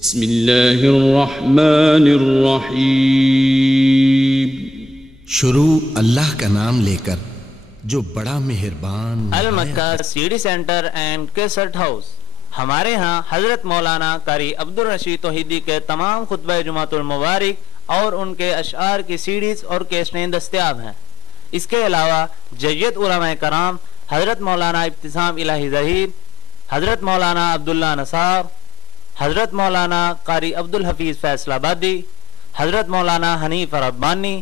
بسم اللہ الرحمن الرحیم۔ شروع اللہ کا نام لے کر جو بڑا مہربان۔ المکہ C D centre and cassette house, ہمارے ہاں حضرت مولانا قاری عبدالرشید توحیدی کے تمام خطبہ جمعۃ المبارک اور ان کے اشعار کی سیڈیز اور کیسٹیں دستیاب ہیں۔ اس کے علاوہ جید علماء کرام حضرت مولانا ابتسام الہی ظہیر، حضرت مولانا عبداللہ نصار، حضرت مولانا قاری عبدالحفیظ فیصل آبادی، حضرت مولانا حنیف ربانی،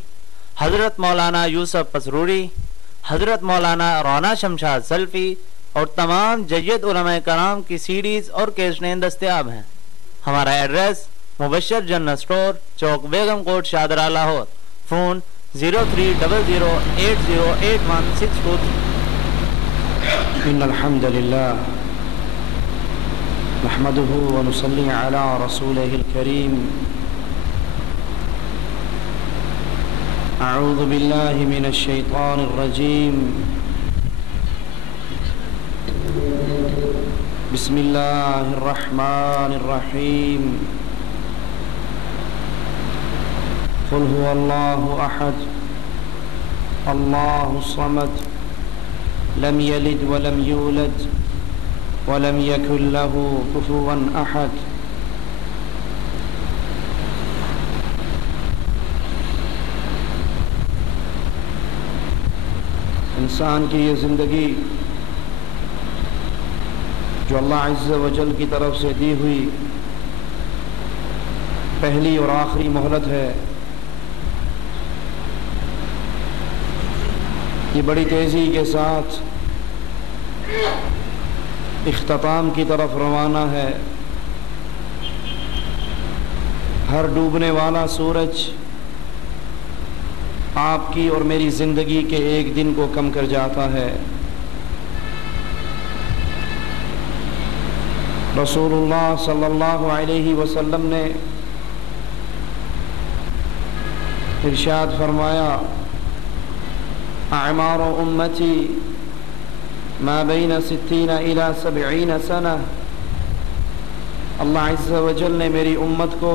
حضرت مولانا یوسف پسروری، حضرت مولانا رونا شمشاد سلفی اور تمام جید علماء کرام کی سیڈیز اور کیسٹیں دستیاب ہیں۔ ہمارا ایڈریس مبشر جنرل اسٹور، چوک بیگم کوٹ، شادرہ، لاہور۔ فون 0300808162۔ ان الحمد لله نحمده ونصلي على رسوله الكريم۔ اعوذ بالله من الشيطان الرجيم، بسم الله الرحمن الرحيم۔ قل هو الله احد الله الصمد لم يلد ولم يولد ولم يكن له كفوا احد۔ انسان کی یہ زندگی جو اللہ عز و جل کی طرف سے دی ہوئی پہلی اور آخری مہلت ہے، یہ بڑی تیزی کے ساتھ اختتام کی طرف روانہ ہے۔ ہر ڈوبنے والا سورج آپ کی اور میری زندگی کے ایک دن کو کم کر جاتا ہے۔ رسول اللہ صلی اللہ علیہ وسلم نے ارشاد فرمایا، اعمار امتی ما بین 60 الی 70 سنہ۔ اللہ عز و جل نے میری امت کو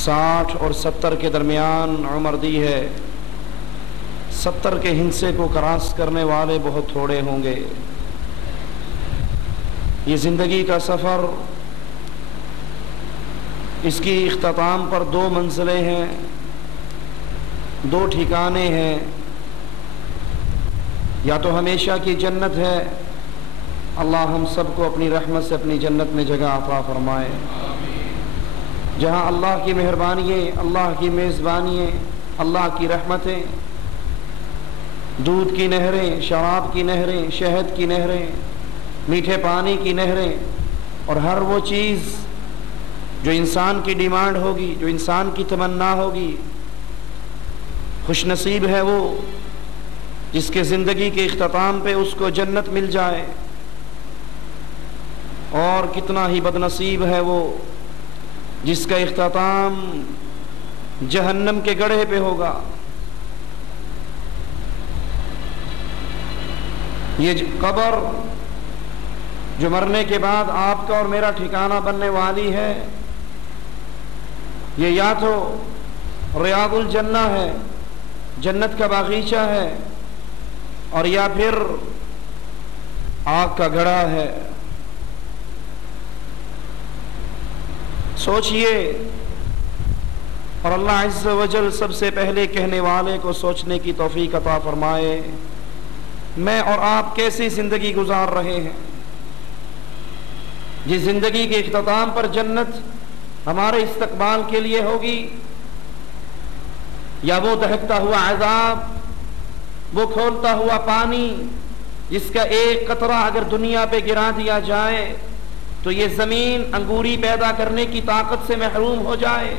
60 اور 70 کے درمیان عمر دی ہے۔ 70 کے ہندسے کو کراس کرنے والے بہت تھوڑے ہوں گے۔ یہ زندگی کا سفر، اس کی اختتام پر 2 منزلیں ہیں، 2 ٹھکانے ہیں۔ یا تو ہمیشہ کی جنت ہے، اللہ ہم سب کو اپنی رحمت سے اپنی جنت میں جگہ عطا فرمائے، جہاں اللہ کی مہربانییں، اللہ کی میزبانییں، اللہ کی رحمتیں، دودھ کی نہریں، شراب کی نہریں، شہد کی نہریں، میٹھے پانی کی نہریں، اور ہر وہ چیز جو انسان کی ڈیمانڈ ہوگی، جو انسان کی تمنا ہوگی۔ خوش نصیب ہے وہ جس کے زندگی کے اختتام پہ اس کو جنت مل جائے، اور کتنا ہی بد نصیب ہے وہ جس کا اختتام جہنم کے گڑھے پہ ہوگا۔ یہ قبر جو مرنے کے بعد آپ کا اور میرا ٹھکانہ بننے والی ہے، یہ یا تو ریاض الجنہ ہے، جنت کا باغیچہ ہے، اور یا پھر آگ کا گڑھا ہے۔ سوچئے، اور اللہ عز و جل سب سے پہلے کہنے والے کو سوچنے کی توفیق عطا فرمائے، میں اور آپ کیسی زندگی گزار رہے ہیں؟ جس زندگی کے اختتام پر جنت ہمارے استقبال کے لیے ہوگی، یا وہ دہکتا ہوا عذاب، وہ کھولتا ہوا پانی جس کا ایک قطرہ اگر دنیا پہ گرا دیا جائے تو یہ زمین انگوری پیدا کرنے کی طاقت سے محروم ہو جائے،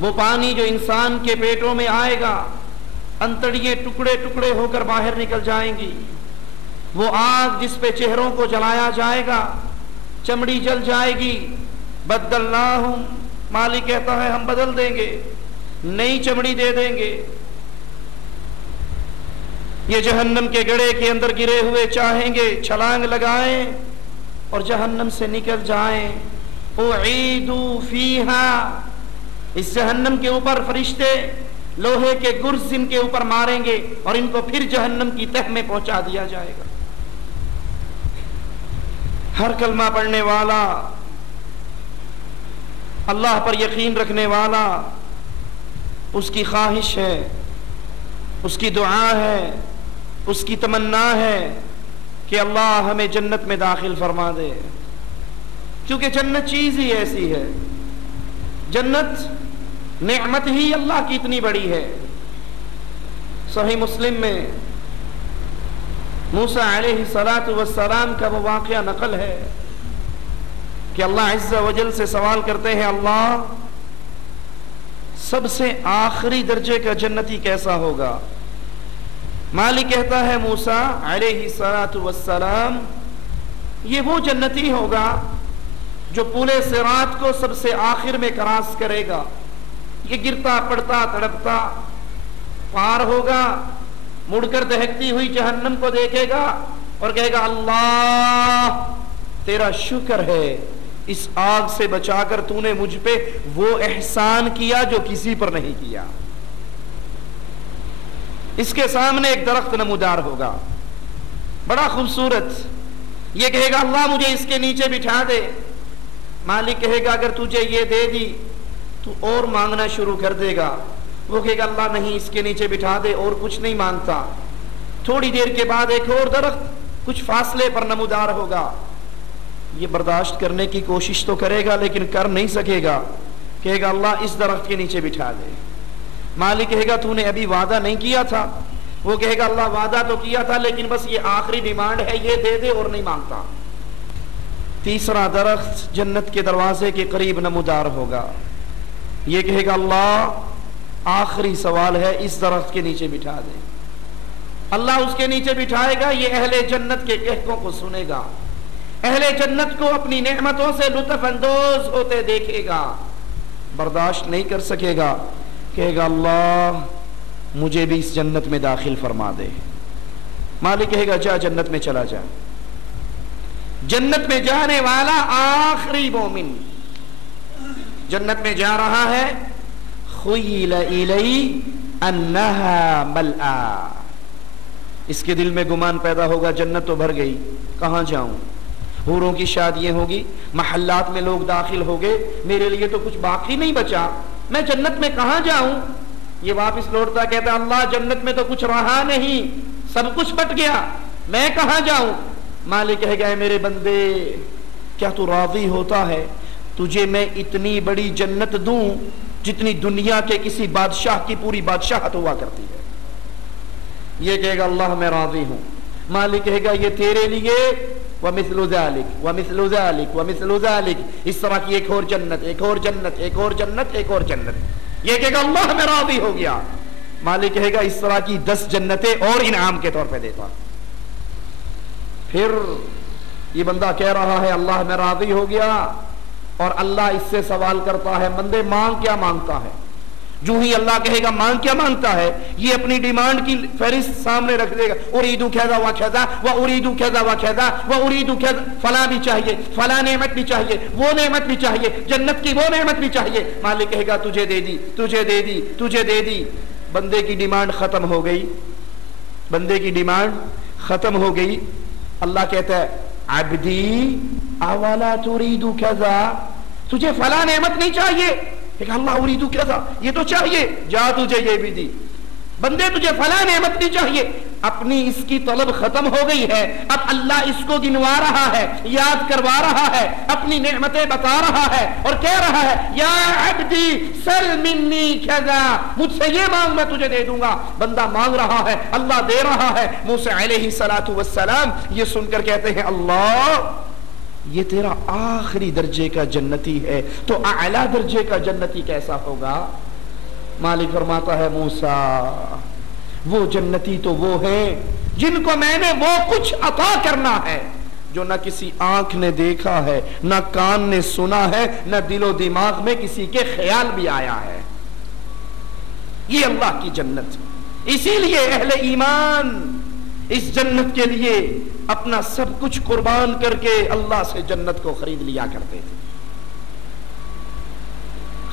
وہ پانی جو انسان کے پیٹوں میں آئے گا، انتڑیاں ٹکڑے ٹکڑے ہو کر باہر نکل جائیں گی، وہ آگ جس پہ چہروں کو جلایا جائے گا، چمڑی جل جائے گی۔ بدلناہم، مالک کہتا ہے ہم بدل دیں گے، نئی چمڑی دے دیں گے۔ یہ جہنم کے گڑھے کے اندر گرے ہوئے چاہیں گے چھلانگ لگائیں اور جہنم سے نکل جائیں، اعیدو فیہا، اس جہنم کے اوپر فرشتے لوہے کے گرز ان کے اوپر ماریں گے اور ان کو پھر جہنم کی تہ میں پہنچا دیا جائے گا۔ ہر کلمہ پڑھنے والا، اللہ پر یقین رکھنے والا، اس کی خواہش ہے، اس کی دعا ہے، اس کی تمنا ہے کہ اللہ ہمیں جنت میں داخل فرما دے، کیونکہ جنت چیز ہی ایسی ہے، جنت نعمت ہی اللہ کی اتنی بڑی ہے۔ صحیح مسلم میں موسیٰ علیہ السلام کا وہ واقعہ نقل ہے کہ اللہ عز و جل سے سوال کرتے ہیں، اللہ سب سے آخری درجے کا جنتی کیسا ہوگا؟ مالک کہتا ہے موسیٰ علیہ السلام، یہ وہ جنتی ہوگا جو پل صراط کو سب سے آخر میں کراس کرے گا، یہ گرتا پڑتا تڑپتا پار ہوگا، مڑ کر دہکتی ہوئی جہنم کو دیکھے گا اور کہے گا اللہ تیرا شکر ہے اس آگ سے بچا کر تو نے مجھ پہ وہ احسان کیا جو کسی پر نہیں کیا۔ اس کے سامنے ایک درخت نمودار ہوگا بڑا خوبصورت، یہ کہے گا اللہ مجھے اس کے نیچے بٹھا دے۔ مالک کہے گا اگر تجھے یہ دے دی تو اور مانگنا شروع کر دے گا، وہ کہے گا اللہ نہیں اس کے نیچے بٹھا دے، اور کچھ نہیں مانگتا۔ تھوڑی دیر کے بعد ایک اور درخت کچھ فاصلے پر نمودار ہوگا، یہ برداشت کرنے کی کوشش تو کرے گا لیکن کر نہیں سکے گا، کہے گا اللہ اس درخت کے نیچے بٹھا دے۔ مالک کہے گا تو نے ابھی وعدہ نہیں کیا تھا، وہ کہے گا اللہ وعدہ تو کیا تھا لیکن بس یہ آخری ڈیمانڈ ہے، یہ دے دے اور نہیں مانگتا۔ تیسرا درخت جنت کے دروازے کے قریب نمودار ہوگا، یہ کہے گا اللہ آخری سوال ہے اس درخت کے نیچے بٹھا دے۔ اللہ اس کے نیچے بٹھائے گا، یہ اہل جنت کے کہکوں کو سنے گا، اہل جنت کو اپنی نعمتوں سے لطف اندوز ہوتے دیکھے گا، برداشت نہیں کر سکے گا، کہے گا اللہ مجھے بھی اس جنت میں داخل فرما دے۔ مالک کہے گا جا جنت میں چلا جا۔ جنت میں جانے والا آخری مومن جنت میں جا رہا ہے، خیل الی انہا ملآ، اس کے دل میں گمان پیدا ہوگا جنت تو بھر گئی، کہاں جاؤں؟ حوروں کی شادیاں ہوگی، محلات میں لوگ داخل ہو گئے، میرے لیے تو کچھ باقی نہیں بچا، میں جنت میں کہاں جاؤں؟ یہ واپس لوٹتا کہتا ہے اللہ جنت میں تو کچھ رہا نہیں، سب کچھ بٹ گیا، میں کہاں جاؤں؟ مالک کہے گا میرے بندے کیا تو راضی ہوتا ہے تجھے میں اتنی بڑی جنت دوں جتنی دنیا کے کسی بادشاہ کی پوری بادشاہت ہوا کرتی ہے؟ یہ کہے گا اللہ میں راضی ہوں۔ مالک کہے گا یہ تیرے لیے وَمِثْلُ ذَلِكَ وَمِثْلُ ذَلِكَ وَمِثْلُ ذَلِكَ، اس طرح کی ایک اور جنت، ایک اور جنت، ایک اور جنت، ایک اور جنت۔ یہ کہے گا اللہ میں راضی ہو گیا۔ مالک کہے گا اس طرح کی 10 جنتیں اور انعام کے طور پہ دیتا۔ پھر یہ بندہ کہہ رہا ہے اللہ میں راضی ہو گیا، اور اللہ اس سے سوال کرتا ہے بندے مانگ کیا مانگتا ہے؟ جو ہی اللہ کہے گا مانگ کیا مانگتا ہے، یہ اپنی ڈیمانڈ کی فہرست سامنے رکھ دے گا، اریدو کذا و کذا و اریدو کذا و کذا و اریدو کذا، فلاں بھی چاہیے، فلاں نعمت بھی چاہیے، وہ نعمت بھی چاہیے، جنت کی وہ نعمت بھی چاہیے۔ مالک کہے گا تجھے دے دی، تجھے دے دی، تجھے دے دی۔ بندے کی ڈیمانڈ ختم ہو گئی، بندے کی ڈیمانڈ ختم ہو گئی۔ اللہ کہتا ہے عبدی اولا تریدو کذا، تجھے فلاں نعمت نہیں چاہیے؟ کہ اللہ اریدو کذا، یہ تو چاہیے، جا تجھے یہ بھی دی۔ بندے تجھے فلاں نعمت نہیں چاہیے، اپنی اس کی طلب ختم ہو گئی ہے، اب اللہ اس کو گنوا رہا ہے، یاد کروا رہا ہے، اپنی نعمتیں بتا رہا ہے اور کہہ رہا ہے یا عبدی سل منی کذا، مجھ سے یہ مانگ میں تجھے دے دوں گا۔ بندہ مانگ رہا ہے، اللہ دے رہا ہے۔ موسیٰ علیہ السلام یہ سن کر کہتے ہیں اللہ یہ تیرا آخری درجے کا جنتی ہے، تو اعلیٰ درجے کا جنتی کیسا ہوگا؟ مالک فرماتا ہے موسیٰ وہ جنتی تو وہ ہیں جن کو میں نے وہ کچھ عطا کرنا ہے جو نہ کسی آنکھ نے دیکھا ہے، نہ کان نے سنا ہے، نہ دل و دماغ میں کسی کے خیال بھی آیا ہے۔ یہ اللہ کی جنت۔ اسی لیے اہل ایمان اس جنت کے لیے اپنا سب کچھ قربان کر کے اللہ سے جنت کو خرید لیا کرتے تھے۔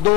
2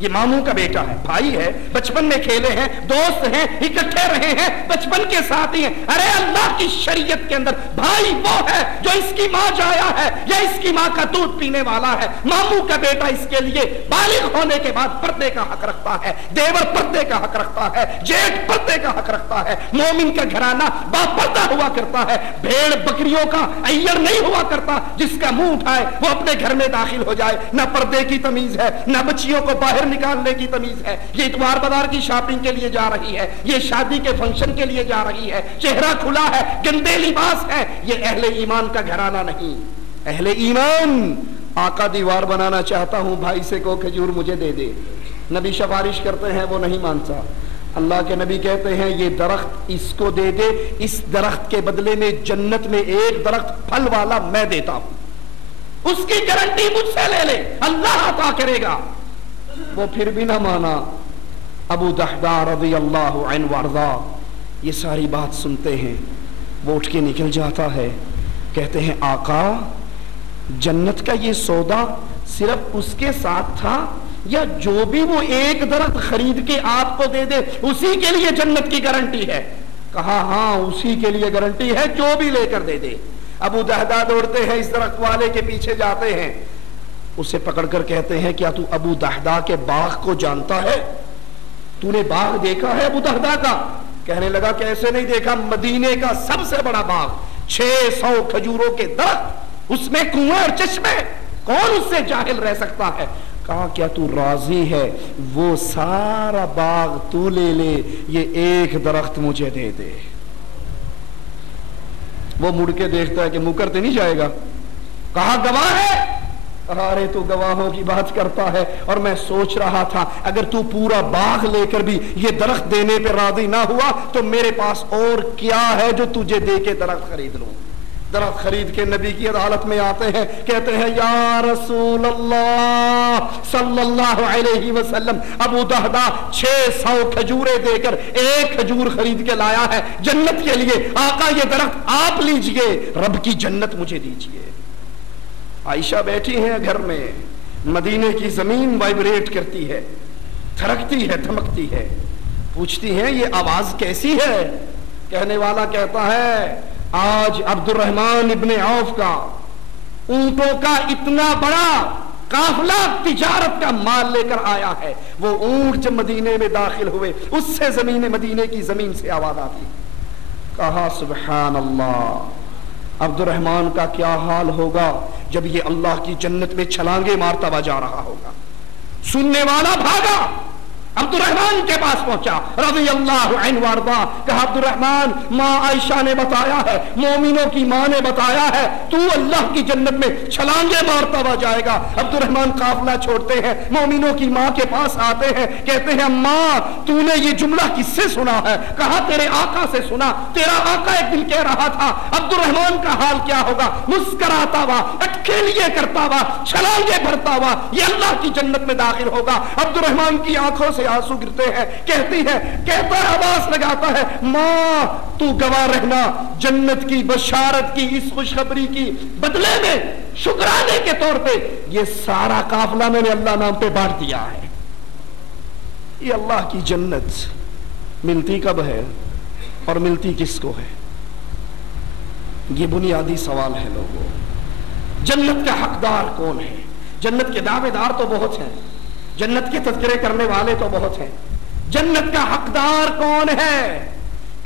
یہ ماموں کا بیٹا ہے، بھائی ہے، بچپن میں کھیلے ہیں، دوست ہیں، اکٹھے رہے ہیں، بچپن کے ساتھ ہی ہیں۔ ارے اللہ کی شریعت کے اندر بھائی وہ ہے جو اس کی ماں جایا ہے یا اس کی ماں کا دودھ پینے والا ہے۔ ماموں کا بیٹا اس کے لیے بالغ ہونے کے بعد پردے کا حق رکھتا ہے، دیور پردے کا حق رکھتا ہے، جیٹھ پردے کا حق رکھتا ہے۔ مومن کا گھرانہ با پردہ ہوا کرتا ہے، بھیڑ بکریوں کا ایڑ نہیں ہوا کرتا جس کا منہ اٹھائے وہ اپنے گھر میں داخل ہو جائے۔ نہ پردے کی تمیز ہے، نہ بچیوں کو باہر نکالنے کی تمیز ہے۔ یہ اتوار بازار کی شاپنگ کے لیے جا رہی ہے، یہ شادی کے فنکشن کے لیے جا رہی ہے، چہرہ کھلا ہے، گندے لباس ہے۔ یہ اہل ایمان کا گھرانہ نہیں۔ اہل ایمان آقا دیوار بنانا چاہتا ہوں، بھائی سے کو کھجور مجھے دے دے۔ نبی سفارش کرتے ہیں، وہ نہیں مانتا۔ اللہ کے نبی کہتے ہیں یہ درخت اس کو دے دے، اس درخت کے بدلے میں جنت میں ایک درخت پھل والا میں دیتا ہوں، اس کی گارنٹی مجھ سے لے لے، اللہ عطا کرے گا۔ وہ پھر بھی نہ مانا۔ ابو دحدہ رضی اللہ عنہ وارضا یہ ساری بات سنتے ہیں، وہ اٹھ کے نکل جاتا ہے، کہتے ہیں آقا جنت کا یہ سودا صرف اس کے ساتھ تھا یا جو بھی وہ ایک درخت خرید کے آپ کو دے دے اسی کے لیے جنت کی گارنٹی ہے؟ کہا ہاں اسی کے لیے گارنٹی ہے، جو بھی لے کر دے دے۔ ابو دحدہ دوڑتے ہیں، اس درخت والے کے پیچھے جاتے ہیں، اسے پکڑ کر کہتے ہیں کیا تو ابو دحدہ کے باغ کو جانتا ہے؟ تو نے باغ دیکھا ہے ابو دحدہ کا؟ کہنے لگا کیسے نہیں دیکھا، مدینے کا سب سے بڑا باغ، 600 کھجوروں کے درخت، اس میں کنویں اور چشمے، کون اس سے جاہل رہ سکتا ہے؟ کہا کیا تو راضی ہے وہ سارا باغ تو لے لے، یہ ایک درخت مجھے دے دے۔ وہ مڑ کے دیکھتا ہے کہ منہ کرتے نہیں جائے گا۔ کہا گواہ ہے؟ کہا ارے تو گواہوں کی بات کرتا ہے، اور میں سوچ رہا تھا اگر تو پورا باغ لے کر بھی یہ درخت دینے پہ راضی نہ ہوا تو میرے پاس اور کیا ہے جو تجھے دے کے درخت خرید لوں۔ درخت خرید کے نبی کی عدالت میں آتے ہیں، کہتے ہیں یا رسول اللہ صلی اللہ علیہ وسلم ابو دحدہ 600 کھجوریں دے کر ایک کھجور خرید کے لایا ہے جنت کے لیے، آقا یہ درخت آپ لیجئے، رب کی جنت مجھے دیجئے۔ عائشہ بیٹھی ہیں گھر میں، مدینے کی زمین وائبریٹ کرتی ہے، تھرکتی ہے، دھمکتی ہے، پوچھتی ہیں یہ آواز کیسی ہے؟ کہنے والا کہتا ہے آج عبد الرحمن ابن عوف کا اونٹوں کا اتنا بڑا قافلہ تجارت کا مال لے کر آیا ہے، وہ اونٹ جب مدینے میں داخل ہوئے اس سے زمین مدینے کی زمین سے آواز آتی۔ کہا سبحان اللہ، عبد الرحمن کا کیا حال ہوگا جب یہ اللہ کی جنت میں چھلانگے مارتا ہوا جا رہا ہوگا۔ سننے والا بھاگا، عبد الرحمن کے پاس پہنچا رضی اللہ عنہ وارضا، کہا عبد الرحمن ماں عائشہ نے بتایا ہے، مومنوں کی ماں نے بتایا ہے تو اللہ کی جنت میں چھلانگے مارتا ہوا جائے گا۔ عبد الرحمن قافلہ چھوڑتے ہیں، مومنوں کی ماں کے پاس آتے ہیں، کہتے ہیں ماں تو نے یہ جملہ کس سے سنا ہے؟ کہا تیرے آقا سے سنا، تیرا آقا ایک دن کہہ رہا تھا عبد الرحمن کا حال کیا ہوگا، مسکراتا ہوا، اٹکھیلیے کرتا ہوا، چھلانگے بھرتا ہوا، یہ اللہ کی جنت میں داخل ہوگا۔ عبد الرحمن کی آنکھوں سے آنسو گرتے ہیں، کہتی ہے، کہتا ہے، آواز لگاتا ہے ماں تو گواہ رہنا، جنت کی بشارت کی اس خوشخبری کی بدلے میں شکرانے کے طور پہ یہ سارا قافلہ میں نے اللہ نام پہ بانٹ دیا ہے۔ یہ اللہ کی جنت ملتی کب ہے اور ملتی کس کو ہے؟ یہ بنیادی سوال ہے لوگوں۔ جنت کا حقدار کون ہے؟ جنت کے دعوے دار تو بہت ہیں، جنت کے تذکرے کرنے والے تو بہت ہیں، جنت کا حقدار کون ہے؟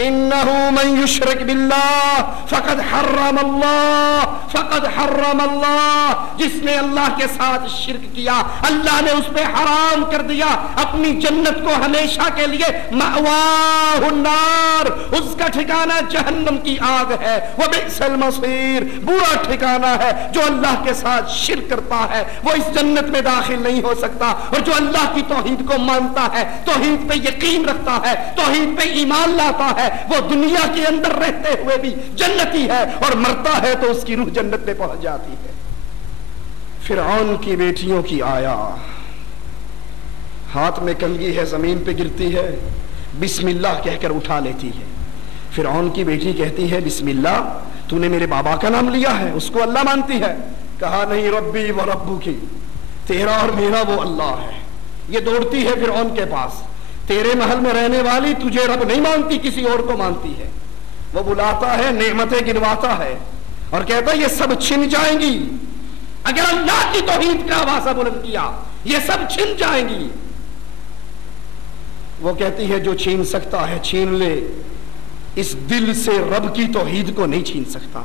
انہو من یشرک باللہ فقد حرم اللہ، جس نے اللہ کے ساتھ شرک کیا اللہ نے اس پہ حرام کر دیا اپنی جنت کو ہمیشہ کے لیے، مأواہ النار، اس کا ٹھکانہ جہنم کی آگ ہے، وبئس المصیر، برا ٹھکانہ ہے۔ جو اللہ کے ساتھ شرک کرتا ہے وہ اس جنت میں داخل نہیں ہو سکتا، اور جو اللہ کی توحید کو مانتا ہے، توحید پہ یقین رکھتا ہے، توحید پہ ایمان لاتا ہے، وہ دنیا کے اندر رہتے ہوئے بھی جنتی ہے، اور مرتا ہے تو اس کی روح جنت میں پہنچ جاتی ہے۔ فرعون کی بیٹیوں کی آیا، ہاتھ میں کنگھی ہے، زمین پہ گرتی ہے، بسم اللہ کہہ کر اٹھا لیتی ہے۔ فرعون کی بیٹی کہتی ہے بسم اللہ، تو نے میرے بابا کا نام لیا ہے، اس کو اللہ مانتی ہے؟ کہا نہیں، ربی و ربو کی، تیرا اور میرا وہ اللہ ہے۔ یہ دوڑتی ہے فرعون کے پاس، تیرے محل میں رہنے والی تجھے رب نہیں مانتی، کسی اور کو مانتی ہے۔ وہ بلاتا ہے، نعمتیں گنواتا ہے اور کہتا ہے یہ سب چھن جائیں گی اگر اللہ کی توحید کا آوازہ بلند کیا، یہ سب چھن جائیں گی۔ وہ کہتی ہے جو چھین سکتا ہے چھین لے، اس دل سے رب کی توحید کو نہیں چھین سکتا۔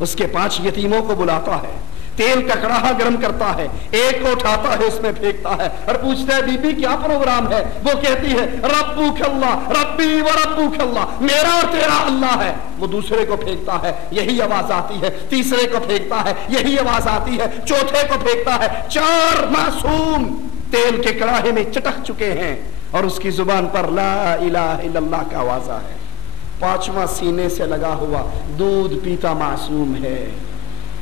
اس کے 5 یتیموں کو بلاتا ہے، تیل کا کڑاہا گرم کرتا ہے، ایک کو اٹھاتا ہے، اس میں پھینکتا ہے اور پوچھتا ہے بی بی کیا پروگرام ہے؟ وہ کہتی ہے ربک اللہ ربی و ربک اللہ، میرا اور تیرا اللہ ہے۔ وہ دوسرے کو پھینکتا ہے، یہی آواز آتی ہے، تیسرے کو پھینکتا ہے، یہی آواز آتی ہے، چوتھے کو پھینکتا ہے۔ 4 معصوم تیل کے کڑاہے میں چٹک چکے ہیں اور اس کی زبان پر لا الہ الا اللہ کا آوازہ ہے۔ 5واں سینے سے لگا ہوا دودھ پیتا معصوم ہے،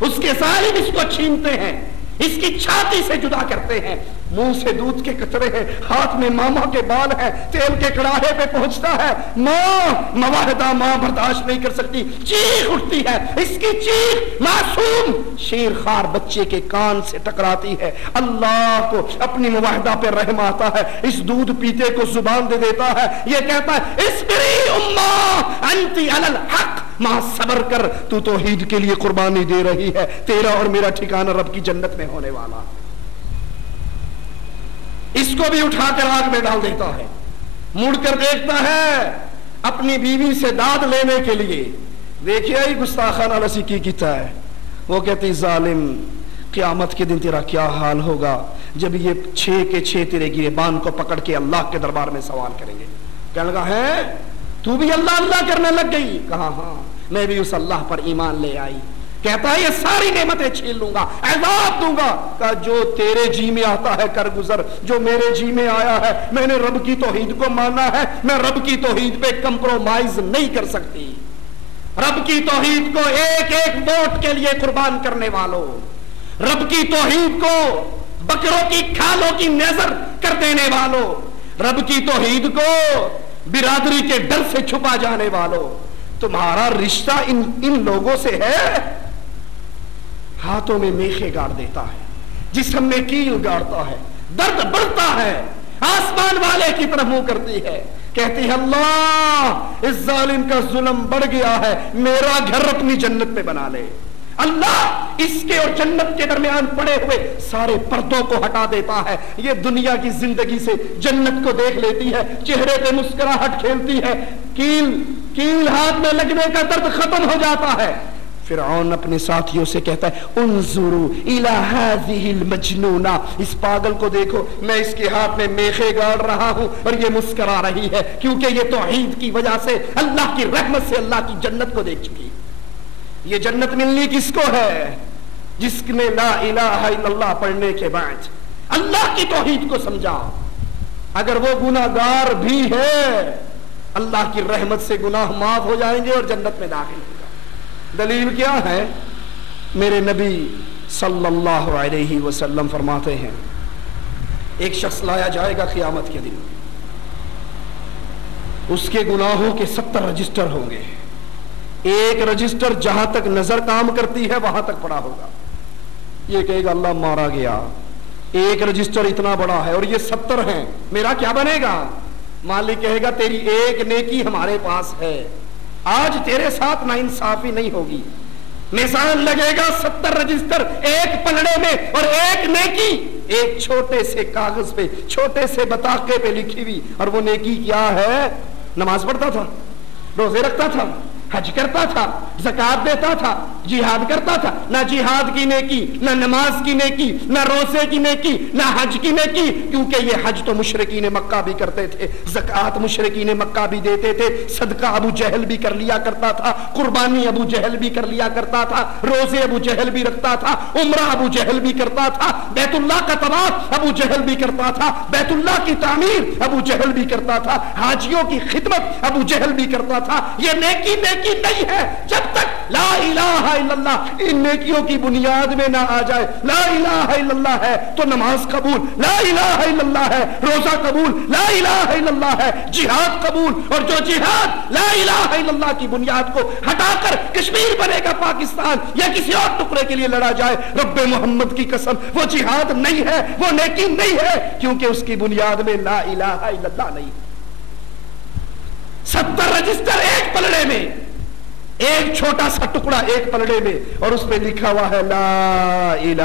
اس کے ظالم اس کو چھینتے ہیں، اس کی چھاتی سے جدا کرتے ہیں، منہ سے دودھ کے قطرے ہیں، ہاتھ میں ماما کے بال ہیں، تیل کے کڑاہے پہ پہنچتا ہے، ماں مواحدہ ماں برداشت نہیں کر سکتی، چیخ اٹھتی ہے، اس کی چیخ معصوم شیر خوار بچے کے کان سے ٹکراتی ہے۔ اللہ کو اپنی مواحدہ پہ رحم آتا ہے، اس دودھ پیتے کو زبان دے دیتا ہے، یہ کہتا ہے اصبری اماں انتی علی الحق، ماں صبر کر، تو توحید کے لیے قربانی دے رہی ہے، تیرا اور میرا ٹھکانہ رب کی جنت میں ہونے والا۔ اس کو بھی اٹھا کر آگ میں ڈال دیتا ہے، مڑ کر دیکھتا ہے اپنی بیوی سے داد لینے کے لیے، دیکھیے ہی گستاخانہ لسی کی کیتا ہے۔ وہ کہتی ظالم قیامت کے دن تیرا کیا حال ہوگا جب یہ 6 کے 6 تیرے گریبان کو پکڑ کے اللہ کے دربار میں سوال کریں گے۔ کہنے لگا ہے تو بھی اللہ اللہ کرنے لگ گئی؟ کہا ہاں میں بھی اس اللہ پر ایمان لے آئی۔ کہتا ہے یہ ساری نعمتیں چھین لوں گا، عذاب دوں گا۔ کہا جو تیرے جی میں آتا ہے کر گزر، جو میرے جی میں آیا ہے، میں نے رب کی توحید کو مانا ہے، میں رب کی توحید پہ کمپرومائز نہیں کر سکتی۔ رب کی توحید کو ایک ایک ووٹ کے لیے قربان کرنے والوں، رب کی توحید کو بکروں کی کھالوں کی نظر کر دینے والوں، رب کی توحید کو برادری کے ڈر سے چھپا جانے والوں، تمہارا رشتہ ان لوگوں سے ہے۔ ہاتھوں میں میخے گاڑ دیتا ہے، جسم میں کیل گاڑتا ہے، درد بڑھتا ہے، آسمان والے کی طرف منہ کرتی ہے، کہتی ہے اللہ اس ظالم کا ظلم بڑھ گیا ہے، میرا گھر اپنی جنت میں بنا لے۔ اللہ اس کے اور جنت کے درمیان پڑے ہوئے سارے پردوں کو ہٹا دیتا ہے، یہ دنیا کی زندگی سے جنت کو دیکھ لیتی ہے، چہرے پہ مسکراہٹ کھیلتی ہے، کیل ہاتھ میں لگنے کا درد ختم ہو جاتا ہے۔ فرعون اپنے ساتھیوں سے کہتا ہے انظروا الی هذه المجنونہ، اس پاگل کو دیکھو، میں اس کے ہاتھ میں میخے گاڑ رہا ہوں اور یہ مسکرا رہی ہے، کیونکہ یہ توحید کی وجہ سے اللہ کی رحمت سے اللہ کی جنت کو دیکھ چکی۔ یہ جنت ملنی کس کو ہے؟ جس نے لا الہ الا اللہ پڑھنے کے بعد اللہ کی توحید کو سمجھا، اگر وہ گناہگار بھی ہے اللہ کی رحمت سے گناہ معاف ہو جائیں گے اور جنت میں داخل ہوگا۔ دلیل کیا ہے؟ میرے نبی صلی اللہ علیہ وسلم فرماتے ہیں ایک شخص لایا جائے گا قیامت کے دن، اس کے گناہوں کے 70 رجسٹر ہوں گے، ایک رجسٹر جہاں تک نظر کام کرتی ہے وہاں تک پڑا ہوگا، یہ کہے گا اللہ مارا گیا، ایک رجسٹر اتنا بڑا ہے اور یہ 70 ہیں، میرا کیا بنے گا؟ مالک کہے گا تیری ایک نیکی ہمارے پاس ہے، آج تیرے ساتھ ناانصافی نہیں ہوگی، میزان لگے گا 70 رجسٹر ایک پلڑے میں اور ایک نیکی ایک چھوٹے سے کاغذ پہ چھوٹے سے بطاقے پہ لکھی ہوئی، اور وہ نیکی کیا ہے؟ نماز پڑھتا تھا، روزے رکھتا تھا، حج کرتا تھا، زکات دیتا تھا، جہاد کرتا تھا، نہ جہاد کی نیکی، نہ نماز کی نیکی، نہ روزے کی نیکی، نہ حج کی نیکی، کیونکہ یہ حج تو مشرکین مکہ بھی کرتے تھے، زکات مشرکین مکہ بھی دیتے تھے، صدقہ ابو جہل بھی کر لیا کرتا تھا، قربانی ابو جہل بھی کر لیا کرتا تھا، روزے ابو جہل بھی رکھتا تھا، عمرہ ابو جہل بھی کرتا تھا، بیت اللہ کا طواف ابو جہل بھی کرتا تھا، بیت اللہ کی تعمیر ابو جہل بھی کرتا تھا، حاجیوں کی خدمت ابو جہل بھی کرتا تھا۔ یہ نیکی نہیں ہے جب تک لا الہ الا اللہ ان نیکیوں کی بنیاد میں نہ آ جائے، لا الہ الا اللہ ہے تو نماز قبول، لا الہ الا اللہ ہے روزہ قبول، لا الہ الا اللہ ہے جہاد قبول، اور جو جہاد لا الہ الا اللہ کی بنیاد کو ہٹا کر کشمیر بنے گا پاکستان یا کسی اور ٹکڑے کے لیے لڑا جائے، رب محمد کی قسم وہ جہاد نہیں ہے، وہ نیکی نہیں ہے، کیونکہ اس کی بنیاد میں لا الہ الا اللہ نہیں۔ 70 رجسٹر ایک پلڑے میں، ایک چھوٹا سا ٹکڑا ایک پلڑے میں، اور اس میں لکھا ہوا ہے لا الہ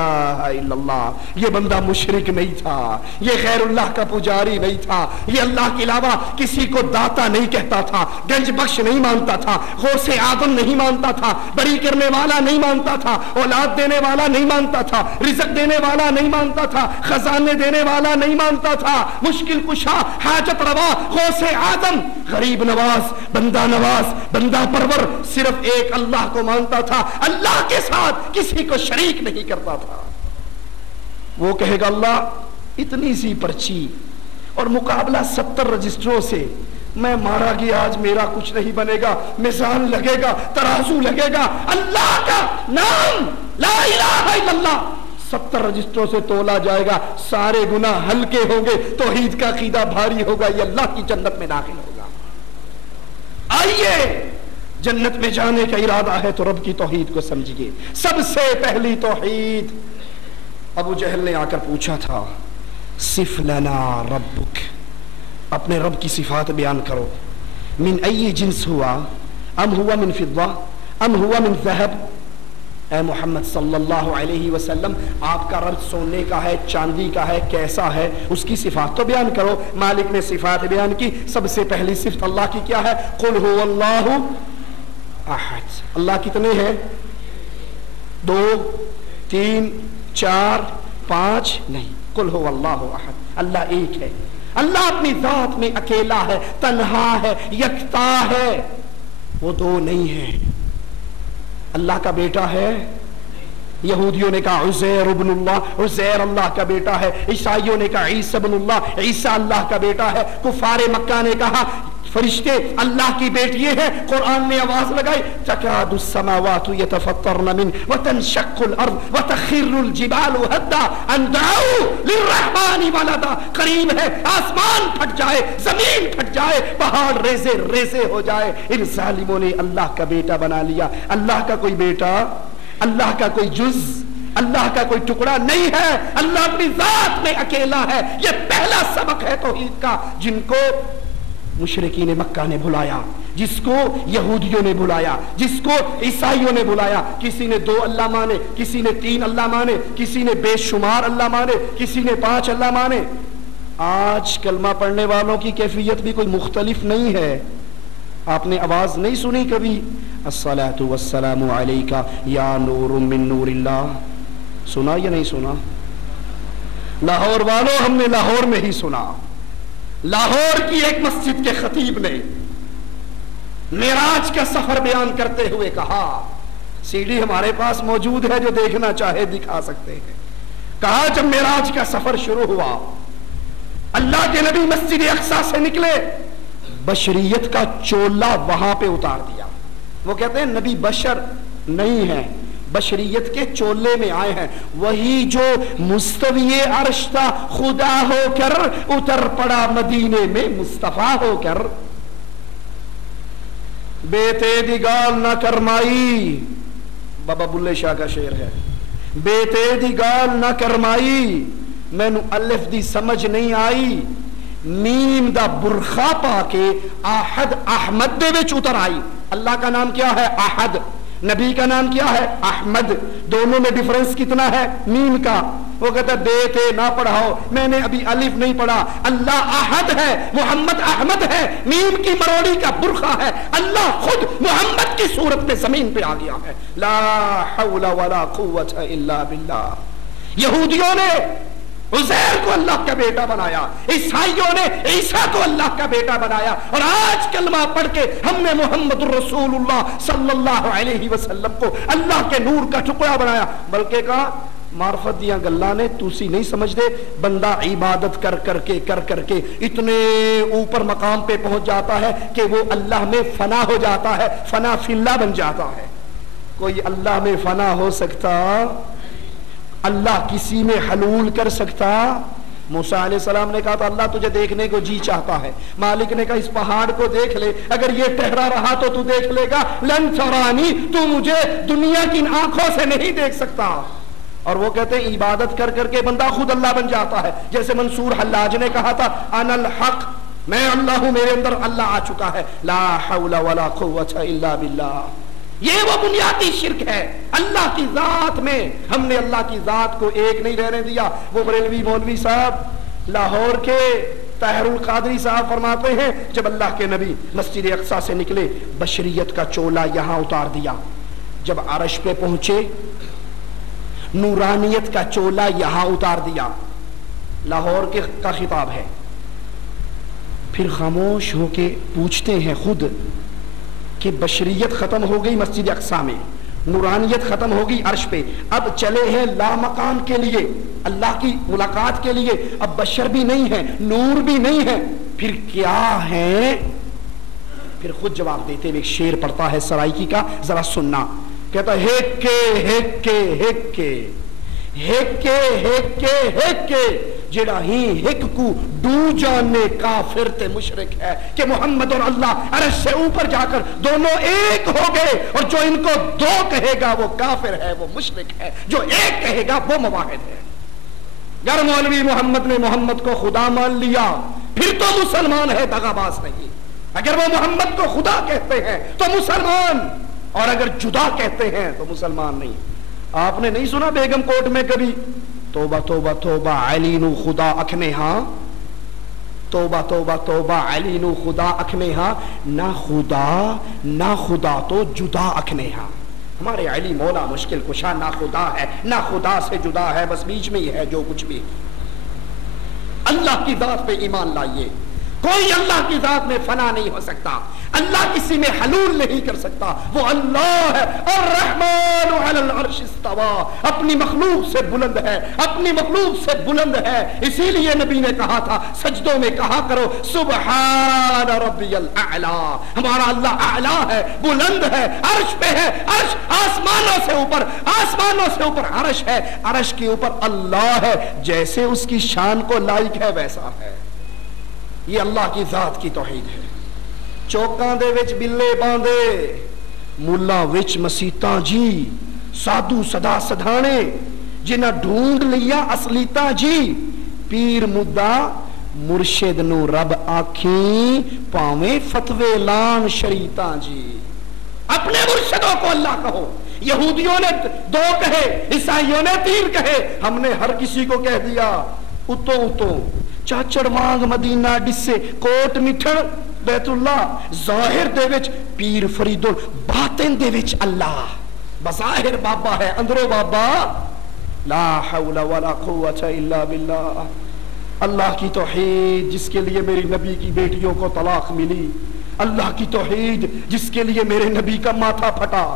الا اللہ۔ یہ بندہ مشرک نہیں تھا، یہ غیر اللہ کا پجاری نہیں تھا، یہ اللہ کے علاوہ کسی کو داتا نہیں کہتا تھا، گنج بخش نہیں مانتا تھا، غوث اعظم نہیں مانتا تھا، بری کرنے والا نہیں مانتا تھا، اولاد دینے والا نہیں مانتا تھا، رزق دینے والا نہیں مانتا تھا، خزانے دینے والا نہیں مانتا تھا، مشکل کشا، حاجت روا، غوث اعظم، غریب نواز، بندہ نواز، بندہ پرور، صرف ایک اللہ کو مانتا تھا، اللہ کے ساتھ کسی کو شریک نہیں کرتا تھا۔ وہ کہے گا اللہ اتنی سی پرچی اور مقابلہ 70 رجسٹروں سے، میں مارا گیا آج میرا کچھ نہیں بنے گا، میزان لگے گا، ترازو لگے گا، اللہ کا نام لا الہ الا اللہ 70 رجسٹروں سے تولا جائے گا، سارے گناہ ہلکے ہوں گے، توحید کا عقیدہ بھاری ہوگا، یہ اللہ کی جنت میں داخل ہوگا۔ آئیے جنت میں جانے کا ارادہ ہے تو رب کی توحید کو سمجھیے۔ سب سے پہلی توحید، ابو جہل نے آ کر پوچھا تھا صف لنا ربک، اپنے رب کی صفات بیان کرو، من ای جنس ہوا، ام ہوا من فضہ، ام ہوا من ذہب۔ اے محمد صلی اللہ علیہ وسلم آپ کا رب سونے کا ہے، چاندی کا ہے، کیسا ہے، اس کی صفات تو بیان کرو۔ مالک نے صفات بیان کی، سب سے پہلی صفت اللہ کی کیا ہے؟ قل هو اللہ احد۔ اللہ کتنے ہیں؟ 2 3 4 5 نہیں، قل هو اللہ احد، اللہ ایک ہے۔ اللہ اپنی ذات میں اکیلا ہے، تنہا ہے، یکتا ہے، وہ 2 نہیں ہے۔ اللہ کا بیٹا ہے، یہودیوں نے کہا عزیر ابن اللہ، عزیر اللہ کا بیٹا ہے، عیسائیوں نے کہا عیسی ابن اللہ، عیسی اللہ کا بیٹا ہے، کفار مکہ نے کہا فرشتے اللہ کی بیٹی ہے، قرآن نے آواز لگائی تکاد السماوات یتفطرن من وتنشق الارض وتخر الجبال هدا ان دعوا للرحمن ولدا، قریب ہے آسمان پھٹ جائے، زمین پھٹ جائے، پہاڑ ریزے ریزے ہو جائے، ان ظالموں نے اللہ کا بیٹا بنا لیا۔ اللہ کا کوئی بیٹا، اللہ کا کوئی جز، اللہ کا کوئی ٹکڑا نہیں ہے، اللہ اپنی ذات میں اکیلا ہے۔ یہ پہلا سبق ہے توحید کا، جن کو مشرکین مکہ نے بھلایا، جس کو یہودیوں نے بھلایا، جس کو عیسائیوں نے بھلایا۔ کسی نے 2 اللہ مانے، کسی نے 3 اللہ مانے، کسی نے بے شمار اللہ مانے، کسی نے 5 اللہ مانے۔ آج کلمہ پڑھنے والوں کی کیفیت بھی کوئی مختلف نہیں ہے۔ آپ نے آواز نہیں سنی کبھی الصلاۃ والسلام علیک یا نور من نور اللہ؟ سنا یا نہیں سنا؟ لاہور والوں ہم نے لاہور میں ہی سنا۔ لاہور کی ایک مسجد کے خطیب نے معراج کا سفر بیان کرتے ہوئے کہا، سی ڈی ہمارے پاس موجود ہے، جو دیکھنا چاہے دکھا سکتے ہیں۔ کہا جب معراج کا سفر شروع ہوا، اللہ کے نبی مسجد اقصی سے نکلے، بشریت کا چولا وہاں پہ اتار دیا۔ وہ کہتے ہیں نبی بشر نہیں ہے، بشریت کے چولے میں آئے ہیں۔ وہی جو مستوی عرش تھا خدا ہو کر اتر پڑا مدینے میں مصطفیٰ ہو کر۔ بیتے دی گال نہ کرمائی، بابا بلے شاہ کا شعر ہے، بیتے دی گال نہ کرمائی، مینو الف دی سمجھ نہیں آئی، میم دا برخا پا کے احد احمد دے وچ اتر آئی۔ اللہ کا نام کیا ہے؟ احد۔ نبی کا نام کیا ہے؟ احمد۔ دونوں میں ڈیفرنس کتنا ہے؟ میم کا۔ وہ کہتا ہے بیتے نہ پڑھاؤ، میں نے ابھی الف نہیں پڑھا۔ اللہ احد ہے، محمد احمد ہے، میم کی مروڑی کا برخا ہے۔ اللہ خود محمد کی صورت میں زمین پہ آ گیا ہے۔ لا حول ولا قوت الا باللہ۔ یہودیوں نے عزیر کو اللہ کا بیٹا بنایا، عیسائیوں نے عیسیٰ کو اللہ کا بیٹا بنایا، اور آج کلمہ پڑھ کے ہم نے محمد الرسول اللہ صلی اللہ علیہ وسلم کو اللہ کے نور کا ٹکڑا بنایا۔ بلکہ کہا معرفت دیاں گلاں نے تسی نہیں سمجھ دے، بندہ عبادت کر کر کے اتنے اوپر مقام پہ پہنچ جاتا ہے کہ وہ اللہ میں فنا ہو جاتا ہے، فنا فی اللہ بن جاتا ہے۔ کوئی اللہ میں فنا ہو سکتا؟ اللہ کسی میں حلول کر سکتا؟ موسیٰ علیہ السلام نے کہا تھا اللہ تجھے دیکھنے کو جی چاہتا ہے. مالک نے کہا اس پہاڑ کو دیکھ لے, اگر یہ ٹہرا رہا تو تو دیکھ لے گا. لن ترانی, تو مجھے دنیا کی ان آنکھوں سے نہیں دیکھ سکتا. اور وہ کہتے ہیں عبادت کر کر کے بندہ خود اللہ بن جاتا ہے. جیسے منصور حلاج نے کہا تھا انا الحق, میں اللہ ہوں, میرے اندر اللہ آ چکا ہے. لا حول ولا قوة الا باللہ. یہ وہ بنیادی شرک ہے اللہ کی ذات میں. ہم نے اللہ کی ذات کو ایک نہیں رہنے دیا. وہ بریلوی مولوی صاحب لاہور کے طاہر القادری صاحب فرماتے ہیں جب اللہ کے نبی مسجد اقصی سے نکلے بشریت کا چولا یہاں اتار دیا, جب عرش پہ پہنچے نورانیت کا چولا یہاں اتار دیا. لاہور کے کا خطاب ہے. پھر خاموش ہو کے پوچھتے ہیں خود کہ بشریت ختم ہو گئی مسجد اقصی میں, نورانیت ختم ہو گئی عرش پہ, اب چلے ہیں لامکان کے لیے, اللہ کی ملاقات کے لیے. اب بشر بھی نہیں ہے, نور بھی نہیں ہے, پھر کیا ہے؟ پھر خود جواب دیتے ہوئے ایک شعر پڑھتا ہے سرائکی کا, ذرا سننا. کہتا ہیک کے ہیک کے ہیک کے ہیک کے ہیک کے ہیک کے جڑا ہی ہک کو ڈو جانے کافر تے مشرک ہے کہ محمد اور اللہ عرش سے اوپر جا کر دونوں ایک ہو گئے, اور جو ان کو دو کہے گا وہ کافر ہے, وہ مشرک ہے, جو ایک کہے گا وہ موحد ہے. گر مولوی محمد نے محمد کو خدا مان لیا پھر تو مسلمان ہے, دغاباز نہیں. اگر وہ محمد کو خدا کہتے ہیں تو مسلمان, اور اگر جدا کہتے ہیں تو مسلمان نہیں. آپ نے نہیں سنا بیگم کوٹ میں کبھی توبہ توبہ توبہ علی نو خدا اکھ میں ہاں, توبہ توبہ توبہ علی نو خدا اکھ میں ہاں, نہ خدا تو جدا اکھ میں ہاں. ہمارے علی مولا مشکل کشا نہ خدا ہے نہ خدا سے جدا ہے, بس بیچ میں ہی ہے جو کچھ بھی. اللہ کی ذات پہ ایمان لائیے. کوئی اللہ کی ذات میں فنا نہیں ہو سکتا, اللہ کسی میں حلول نہیں کر سکتا. وہ اللہ ہے, الرحمن علی العرش استوا, اپنی مخلوق سے بلند ہے, اپنی مخلوق سے بلند ہے. اسی لیے نبی نے کہا تھا سجدوں میں کہا کرو سبحان ربی الاعلی. ہمارا اللہ اعلی ہے, بلند ہے, عرش پہ ہے. عرش آسمانوں سے اوپر, آسمانوں سے اوپر عرش ہے, عرش کے اوپر اللہ ہے. جیسے اس کی شان کو لائق ہے ویسا ہے. یہ اللہ کی ذات کی توحید ہے. چوکاں دے وچ بلے باندھے, ملا وچ مسیتاں جی, سادو صدا سدھانے جنہ ڈھونڈ لیا اصلیتاں جی, پیر مدہ مرشد نو رب آکھیں پاویں فتوے لان شریطاں جی. اپنے مرشدوں کو اللہ کہو. یہودیوں نے دو کہے, عیسائیوں نے تین کہے, ہم نے ہر کسی کو کہہ دیا اتو اتو. چاچڑ وانگ مدینہ ڈسے کوٹ مٹھڑ بیت اللہ, ظاہر دے وچ پیر فرید باطن دے وچ اللہ. بظاہر بابا ہے, اندروں بابا. لا حول ولا قوة الا باللہ. اللہ کی توحید جس کے لیے میری نبی کی بیٹیوں کو طلاق ملی, اللہ کی توحید جس کے لیے میرے نبی کا ماتھا پھٹا,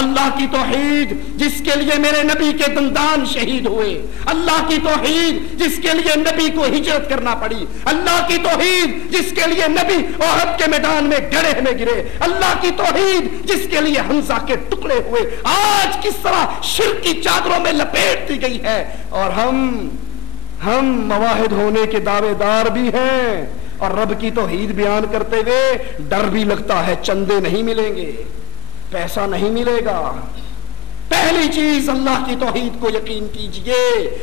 اللہ کی توحید جس کے لیے میرے نبی کے دندان شہید ہوئے, اللہ کی توحید جس کے لیے نبی کو ہجرت کرنا پڑی, اللہ کی توحید جس کے لیے نبی احد کے میدان میں گڑھے میں گرے, اللہ کی توحید جس کے لیے حمزہ کے ٹکڑے ہوئے, آج کس طرح شرک کی چادروں میں لپیٹ دی گئی ہے. اور ہم مواحد ہونے کے دعوے دار بھی ہیں, اور رب کی توحید بیان کرتے ہوئے ڈر بھی لگتا ہے چندے نہیں ملیں گے, پیسہ نہیں ملے گا. پہلی چیز اللہ کی توحید کو یقین کیجئے.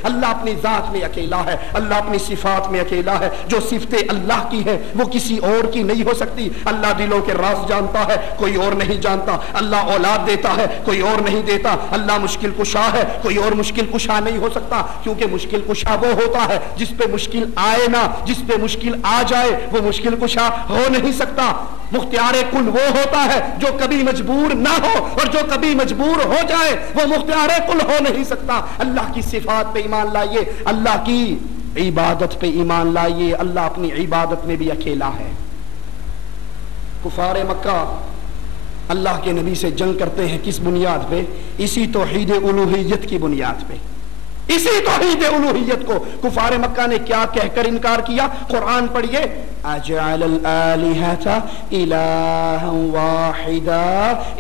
اللہ اپنی ذات میں اکیلا ہے, اللہ اپنی صفات میں اکیلا ہے. جو صفتیں اللہ کی ہیں وہ کسی اور کی نہیں ہو سکتی. اللہ دلوں کے راز جانتا ہے, کوئی اور نہیں جانتا. اللہ اولاد دیتا ہے, کوئی اور نہیں دیتا. اللہ مشکل کشا ہے, کوئی اور مشکل کشا نہیں ہو سکتا, کیونکہ مشکل کشا وہ ہوتا ہے جس پہ مشکل آئے نہ, جس پہ مشکل آ جائے وہ مشکل کشا ہو نہیں سکتا. مختار کل وہ ہوتا ہے جو کبھی مجبور نہ ہو, اور جو کبھی مجبور ہو جائے وہ مختار کل ہو نہیں سکتا. اللہ کی صفات پہ ایمان لائیے, اللہ کی عبادت پہ ایمان لائیے. اللہ اپنی عبادت میں بھی اکیلا ہے. کفار مکہ اللہ کے نبی سے جنگ کرتے ہیں کس بنیاد پہ؟ اسی توحید الوہیت کی بنیاد پہ. اسی توحید الوہیت کو کفار مکہ نے کیا کہہ کر انکار کیا؟ قرآن پڑھیے, اجعل الآلہۃ الہا واحدا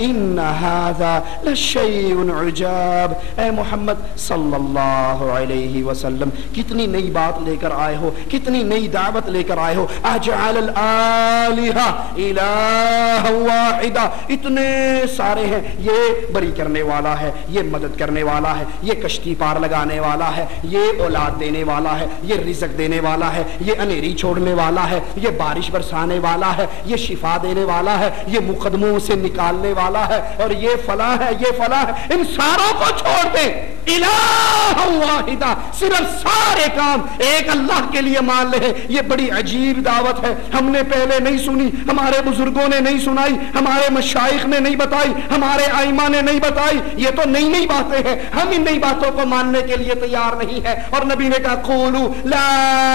ان ھذا لشیء عجاب. اے محمد صلی اللہ علیہ وسلم کتنی نئی بات لے کر آئے ہو, کتنی نئی دعوت لے کر آئے ہو. اجعل الآلہۃ الہا واحدا, اتنے سارے ہیں, یہ بری کرنے والا ہے, یہ مدد کرنے والا ہے, یہ کشتی پار لگانے والا ہے, یہ اولاد دینے والا ہے, یہ رزق دینے والا ہے, یہ انھیری چھوڑنے والا ہے, یہ بارش برسانے والا ہے, یہ شفا دینے والا ہے, یہ مقدموں سے نکالنے والا ہے, اور یہ فلاں ہے, یہ فلاں ہے. ان ساروں کو چھوڑ دیں, الہ واحدہ, صرف سارے کام ایک اللہ کے لیے مان لے. یہ بڑی عجیب دعوت ہے, ہم نے پہلے نہیں سنی, ہمارے بزرگوں نے نہیں سنائی, ہمارے مشائخ نے نہیں بتائی, ہمارے ائمہ نے نہیں بتائی. یہ تو نئی نئی باتیں ہیں, ہم ان نئی باتوں کو ماننے کے لیے تیار نہیں ہے. اور نبی نے کہا قولوا لا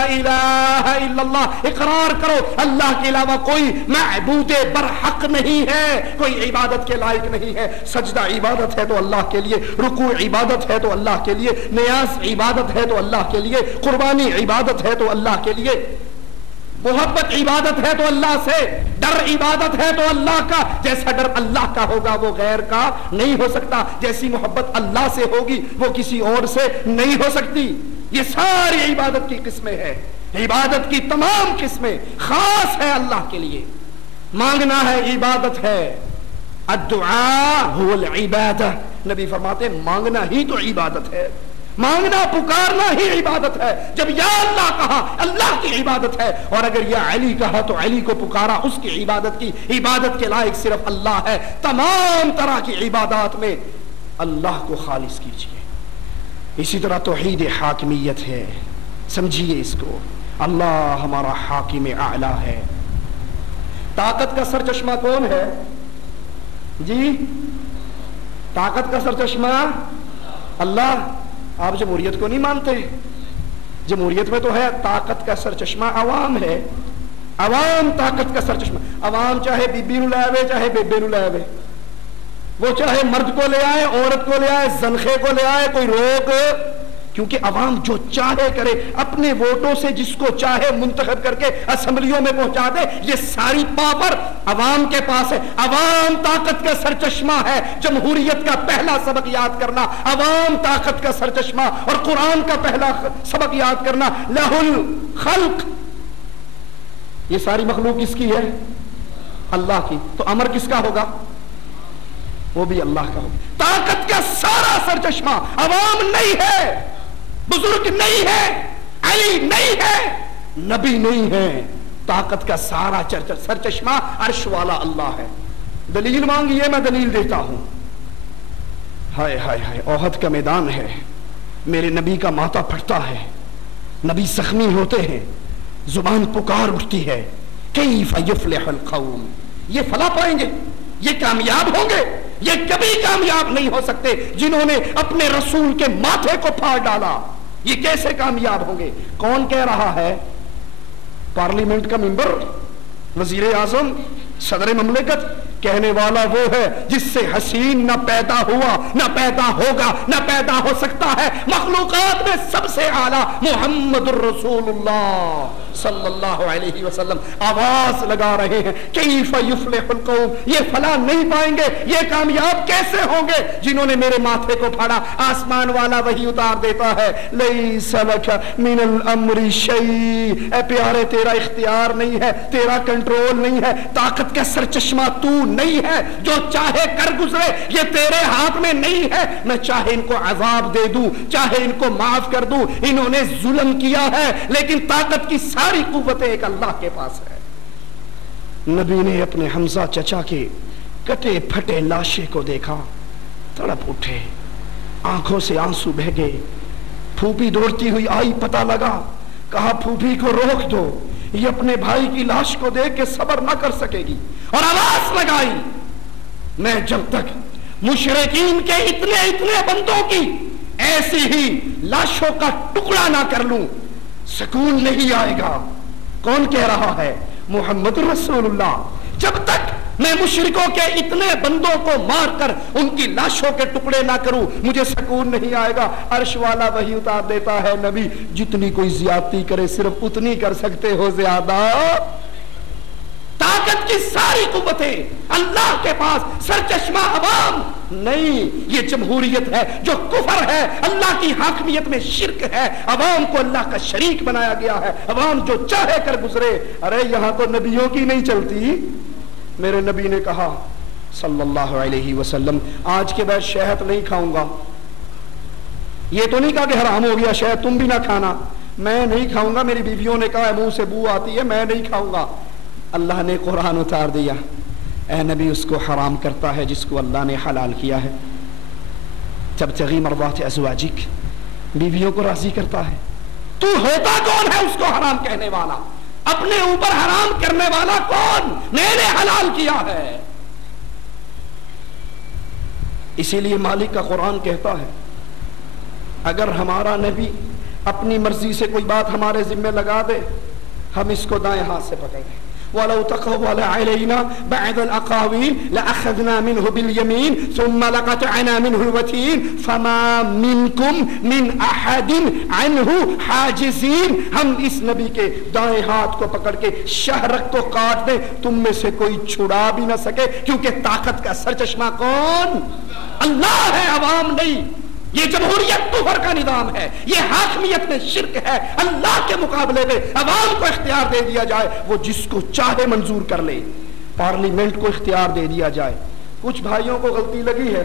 الہ الا اللہ, اقرار کرو اللہ کے علاوہ کوئی معبود برحق نہیں ہے, کوئی عبادت کے لائق نہیں ہے. سجدہ عبادت ہے تو اللہ کے لیے, رکوع عبادت ہے تو اللہ کے لیے, نیاز عبادت ہے تو اللہ کے لیے, قربانی عبادت ہے تو اللہ کے لیے, محبت عبادت ہے تو اللہ سے, ڈر عبادت ہے تو اللہ کا. جیسا ڈر اللہ کا ہوگا وہ غیر کا نہیں ہو سکتا, جیسی محبت اللہ سے ہوگی وہ کسی اور سے نہیں ہو سکتی. یہ ساری عبادت کی قسمیں ہیں, عبادت کی تمام قسمیں خاص ہے اللہ کے لیے. مانگنا ہے عبادت ہے, الدعاء هو العبادہ. نبی فرماتے مانگنا ہی تو عبادت ہے, مانگنا پکارنا ہی عبادت ہے. جب یا اللہ کہا اللہ کی عبادت ہے, اور اگر یا علی کہا تو علی کو پکارا, اس کی عبادت کی. عبادت کے لائق صرف اللہ ہے. تمام طرح کی عبادات میں اللہ کو خالص کیجیے. اسی طرح توحید حاکمیت ہے, سمجھیے اس کو. اللہ ہمارا حاکم اعلیٰ ہے. طاقت کا سرچشمہ کون ہے جی؟ طاقت کا سرچشمہ اللہ. آپ جمہوریت کو نہیں مانتے؟ جمہوریت میں تو ہے طاقت کا سرچشمہ عوام ہے. عوام طاقت کا سرچشمہ. عوام چاہے بی بی نو لے آوے, چاہے بیبے نو لے آوے, وہ چاہے مرد کو لے آئے, عورت کو لے آئے, زنخے کو لے آئے, کوئی روک. کیونکہ عوام جو چاہے کرے, اپنے ووٹوں سے جس کو چاہے منتخب کر کے اسمبلیوں میں پہنچا دے. یہ ساری پاور عوام کے پاس ہے. عوام طاقت کا سرچشمہ ہے. جمہوریت کا پہلا سبق یاد کرنا, عوام طاقت کا سرچشمہ, اور قرآن کا پہلا سبق یاد کرنا, لہ الخلق. یہ ساری مخلوق کس کی ہے؟ اللہ کی. تو امر کس کا ہوگا؟ وہ بھی اللہ کا ہوگا. طاقت کا سارا سرچشمہ عوام نہیں ہے, بزرگ نہیں ہے, علی نہیں ہے, نبی نہیں ہے. طاقت کا سارا سرچشمہ عرش والا اللہ ہے. دلیل مانگیے, میں دلیل دیتا ہوں. ہائے ہائے ہائے, احد کا میدان ہے, میرے نبی کا ماتھا پھٹتا ہے, نبی زخمی ہوتے ہیں, زبان پکار اٹھتی ہے, کیف یفلح القوم, یہ فلاح پائیں گے, یہ کامیاب ہوں گے. یہ کبھی کامیاب نہیں ہو سکتے جنہوں نے اپنے رسول کے ماتھے کو پھاڑ ڈالا. یہ کیسے کامیاب ہوں گے؟ کون کہہ رہا ہے؟ پارلیمنٹ کا ممبر, وزیر اعظم, صدر مملکت. کہنے والا وہ ہے جس سے حسین نہ پیدا ہوا, نہ پیدا ہوگا, نہ پیدا ہو سکتا ہے. مخلوقات میں سب سے اعلیٰ محمد الرسول اللہ صلی اللہ علیہ وسلم آواز لگا رہے ہیں, کیف یفلح القوم, یہ فلاح نہیں پائیں گے, یہ کامیاب کیسے ہوں گے جنہوں نے میرے ماتھے کو پھاڑا. آسمان والا وہی اتار دیتا ہے, لیس لک من الامر شیء, اے پیارے تیرا اختیار نہیں ہے, تیرا کنٹرول نہیں ہے, طاقت کا سرچشمہ تو نہیں ہے. جو چاہے کر گزرے, یہ تیرے ہاتھ میں نہیں ہے. میں چاہے ان کو عذاب دے دوں, چاہے ان کو معاف کر دوں. انہوں نے ظلم کیا ہے, لیکن طاقت کی ساری قوتیں ایک اللہ کے پاس ہے. نبی نے اپنے حمزہ چچا کے کٹے پھٹے لاشے کو دیکھا, تڑپ اٹھے, آنکھوں سے آنسو بہہ گئے. پھوپھی دوڑتی ہوئی آئی, پتہ لگا, کہا پھوپھی کو روک دو, یہ اپنے بھائی کی لاش کو دیکھ کے صبر نہ کر سکے گی. اور آواز لگائی, میں جب تک مشرکین کے اتنے بندوں کی ایسی ہی لاشوں کا ٹکڑا نہ کر لوں, سکون نہیں آئے گا. کون کہہ رہا ہے؟ محمد رسول اللہ. جب تک میں مشرکوں کے اتنے بندوں کو مار کر ان کی لاشوں کے ٹکڑے نہ کروں، مجھے سکون نہیں آئے گا۔ عرش والا وحی اتار دیتا ہے، نبی جتنی کوئی زیادتی کرے صرف اتنی کر سکتے ہو، زیادہ طاقت کی ساری قوتیں اللہ کے پاس، سرچشمہ عوام نہیں۔ یہ جمہوریت ہے جو کفر ہے، اللہ کی حاکمیت میں شرک ہے، عوام کو اللہ کا شریک بنایا گیا ہے، عوام جو چاہے کر گزرے۔ ارے یہاں تو نبیوں کی نہیں چلتی۔ میرے نبی نے کہا صلی اللہ علیہ وسلم، آج کے بعد شہد نہیں کھاؤں گا۔ یہ تو نہیں کہا کہ حرام ہو گیا شہد، تم بھی نہ کھانا، میں نہیں کھاؤں گا۔ میری بیویوں نے کہا منہ سے بو آتی ہے، میں نہیں کھاؤں گا۔ اللہ نے قرآن اتار دیا، اے نبی اس کو حرام کرتا ہے جس کو اللہ نے حلال کیا ہے۔ تبتغی مرضات ازواجک، بیویوں کو راضی کرتا ہے۔ تو ہوتا کون ہے اس کو حرام کہنے والا؟ اپنے اوپر حرام کرنے والا کون؟ میں نے حلال کیا ہے۔ اسی لیے مالک کا قرآن کہتا ہے اگر ہمارا نبی اپنی مرضی سے کوئی بات ہمارے ذمہ لگا دے، ہم اس کو دائیں ہاتھ سے پکڑ لیں۔ وَلَوْ تَقَوَّلَ عَلَيْنَا بَعْضَ الْأَقَاوِيلِ لَأَخَذْنَا مِنْهُ بِالْيَمِينِ ثُمَّ لَقَطَعْنَا مِنْهُ الْوَتِينَ فَمَا مِنْكُمْ مِنْ أَحَدٍ عَنْهُ حَاجِزِينَ۔ ہم اس نبی کے دائیں ہاتھ کو پکڑ کے شہرک کو کاٹ دیں، تم میں سے کوئی چھڑا بھی نہ سکے، کیونکہ طاقت کا سرچشمہ کون؟ اللہ ہے، عوام نہیں۔ یہ جمہوریت کفر کا نظام ہے، یہ حاکمیت میں شرک ہے۔ اللہ کے مقابلے میں عوام کو اختیار دے دیا جائے، وہ جس کو چاہے منظور کر لے۔ پارلیمنٹ کو اختیار دے دیا جائے۔ کچھ بھائیوں کو غلطی لگی ہے،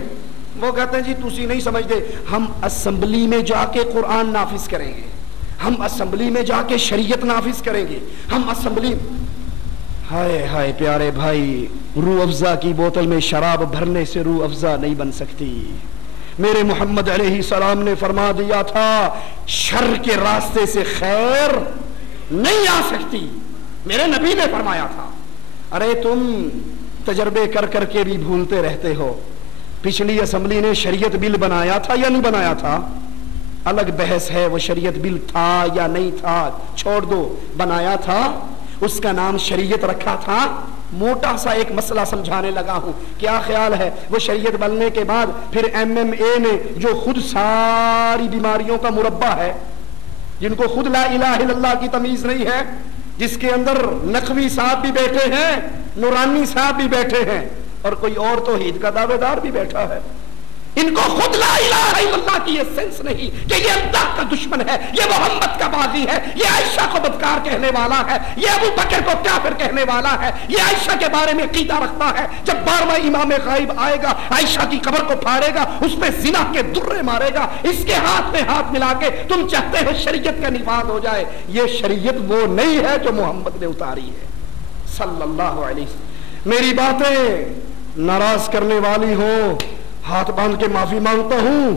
وہ کہتے ہیں جی تسی نہیں سمجھتے، ہم اسمبلی میں جا کے قرآن نافذ کریں گے، ہم اسمبلی میں جا کے شریعت نافذ کریں گے، ہم اسمبلی۔ ہائے ہائے پیارے بھائی، روح افزا کی بوتل میں شراب بھرنے سے روح افزا نہیں بن سکتی۔ میرے محمد علیہ السلام نے فرما دیا تھا شر کے راستے سے خیر نہیں آ سکتی، میرے نبی نے فرمایا تھا۔ ارے تم تجربے کر کر کے بھی بھولتے رہتے ہو۔ پچھلی اسمبلی نے شریعت بل بنایا تھا یا نہیں بنایا تھا؟ الگ بحث ہے وہ شریعت بل تھا یا نہیں تھا، چھوڑ دو۔ بنایا تھا، اس کا نام شریعت رکھا تھا۔ موٹا سا ایک مسئلہ سمجھانے لگا ہوں، کیا خیال ہے وہ شریعت بننے کے بعد پھر MMA نے جو خود ساری بیماریوں کا مربع ہے، جن کو خود لا الہ الا اللہ کی تمیز نہیں ہے، جس کے اندر نقوی صاحب بھی بیٹھے ہیں، نورانی صاحب بھی بیٹھے ہیں، اور کوئی اور توحید کا دعوے دار بھی بیٹھا ہے، ان کو خود لا الہ الا اللہ کی یہ سینس نہیں کہ یہ اللہ کا دشمن ہے، یہ محمد کا باغی ہے، یہ عائشہ کو بدکار کہنے والا ہے، یہ ابو بکر کو کافر کہنے والا ہے، یہ عائشہ کے بارے میں عقیدہ رکھتا ہے جب 12واں امام غائب آئے گا عائشہ کی قبر کو پھاڑے گا، اس میں زنا کے درے مارے گا، اس کے ہاتھ میں ہاتھ ملا کے تم چاہتے ہو شریعت کا نفاذ ہو جائے۔ یہ شریعت وہ نہیں ہے جو محمد نے اتاری ہے صلی اللہ علیہ وسلم۔ میری باتیں ناراض کرنے والی ہو، ہاتھ باندھ کے معافی مانگتا ہوں۔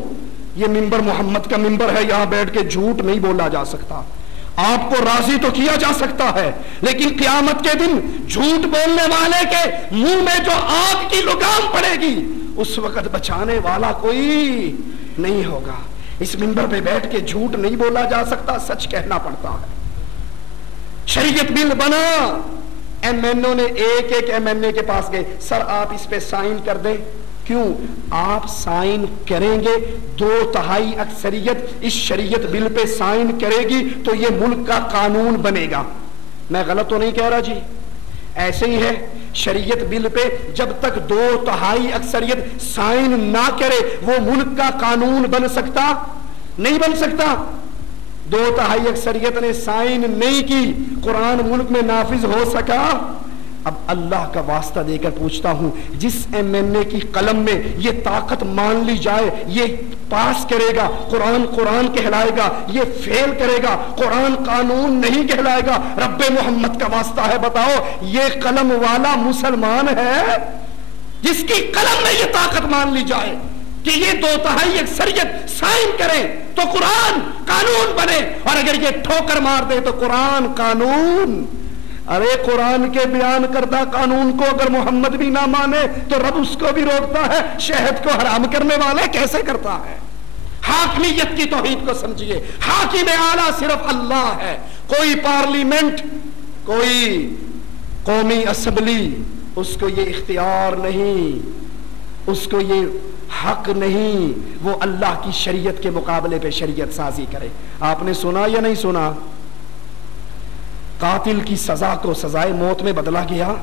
یہ ممبر محمد کا ممبر ہے، یہاں بیٹھ کے جھوٹ نہیں بولا جا سکتا۔ آپ کو راضی تو کیا جا سکتا ہے، لیکن قیامت کے دن جھوٹ بولنے والے کے منہ میں جو آگ کی لگام پڑے گی، اس وقت بچانے والا کوئی نہیں ہوگا۔ اس ممبر پہ بیٹھ کے جھوٹ نہیں بولا جا سکتا، سچ کہنا پڑتا ہے۔ شریعت بل بنا، MNO نے ایک ایک MNA کے پاس گئے، سر آپ اس پہ سائن کر دیں۔ کیوں؟ آپ سائن کریں گے، 2/3 اکثریت اس شریعت بل پہ سائن کرے گی تو یہ ملک کا قانون بنے گا۔ میں غلط تو نہیں کہہ رہا جی؟ ایسے ہی ہے، شریعت بل پہ جب تک 2/3 اکثریت سائن نہ کرے وہ ملک کا قانون بن سکتا نہیں، بن سکتا۔ 2/3 اکثریت نے سائن نہیں کی، قرآن ملک میں نافذ ہو سکا؟ اب اللہ کا واسطہ دے کر پوچھتا ہوں، جس MNA کی قلم میں یہ طاقت مان لی جائے یہ پاس کرے گا، قرآن قرآن کہلائے گا، یہ فیل کرے گا، قرآن قانون نہیں کہلائے گا، رب محمد کا واسطہ ہے بتاؤ یہ قلم والا مسلمان ہے؟ جس کی قلم میں یہ طاقت مان لی جائے کہ یہ 2/3 اکثریت سائن کرے تو قرآن قانون بنے، اور اگر یہ ٹھوکر مار دے تو قرآن قانون۔ ارے قرآن کے بیان کردہ قانون کو اگر محمد بھی نہ مانے تو رب اس کو بھی روکتا ہے، شہد کو حرام کرنے والا کیسے کرتا ہے؟ حاکمیت کی توحید کو سمجھیے، حاکم اعلیٰ صرف اللہ ہے۔ کوئی پارلیمنٹ، کوئی قومی اسمبلی، اس کو یہ اختیار نہیں، اس کو یہ حق نہیں وہ اللہ کی شریعت کے مقابلے پہ شریعت سازی کرے۔ آپ نے سنا یا نہیں سنا؟ قاتل کی سزا کو سزائے موت میں بدلا گیا۔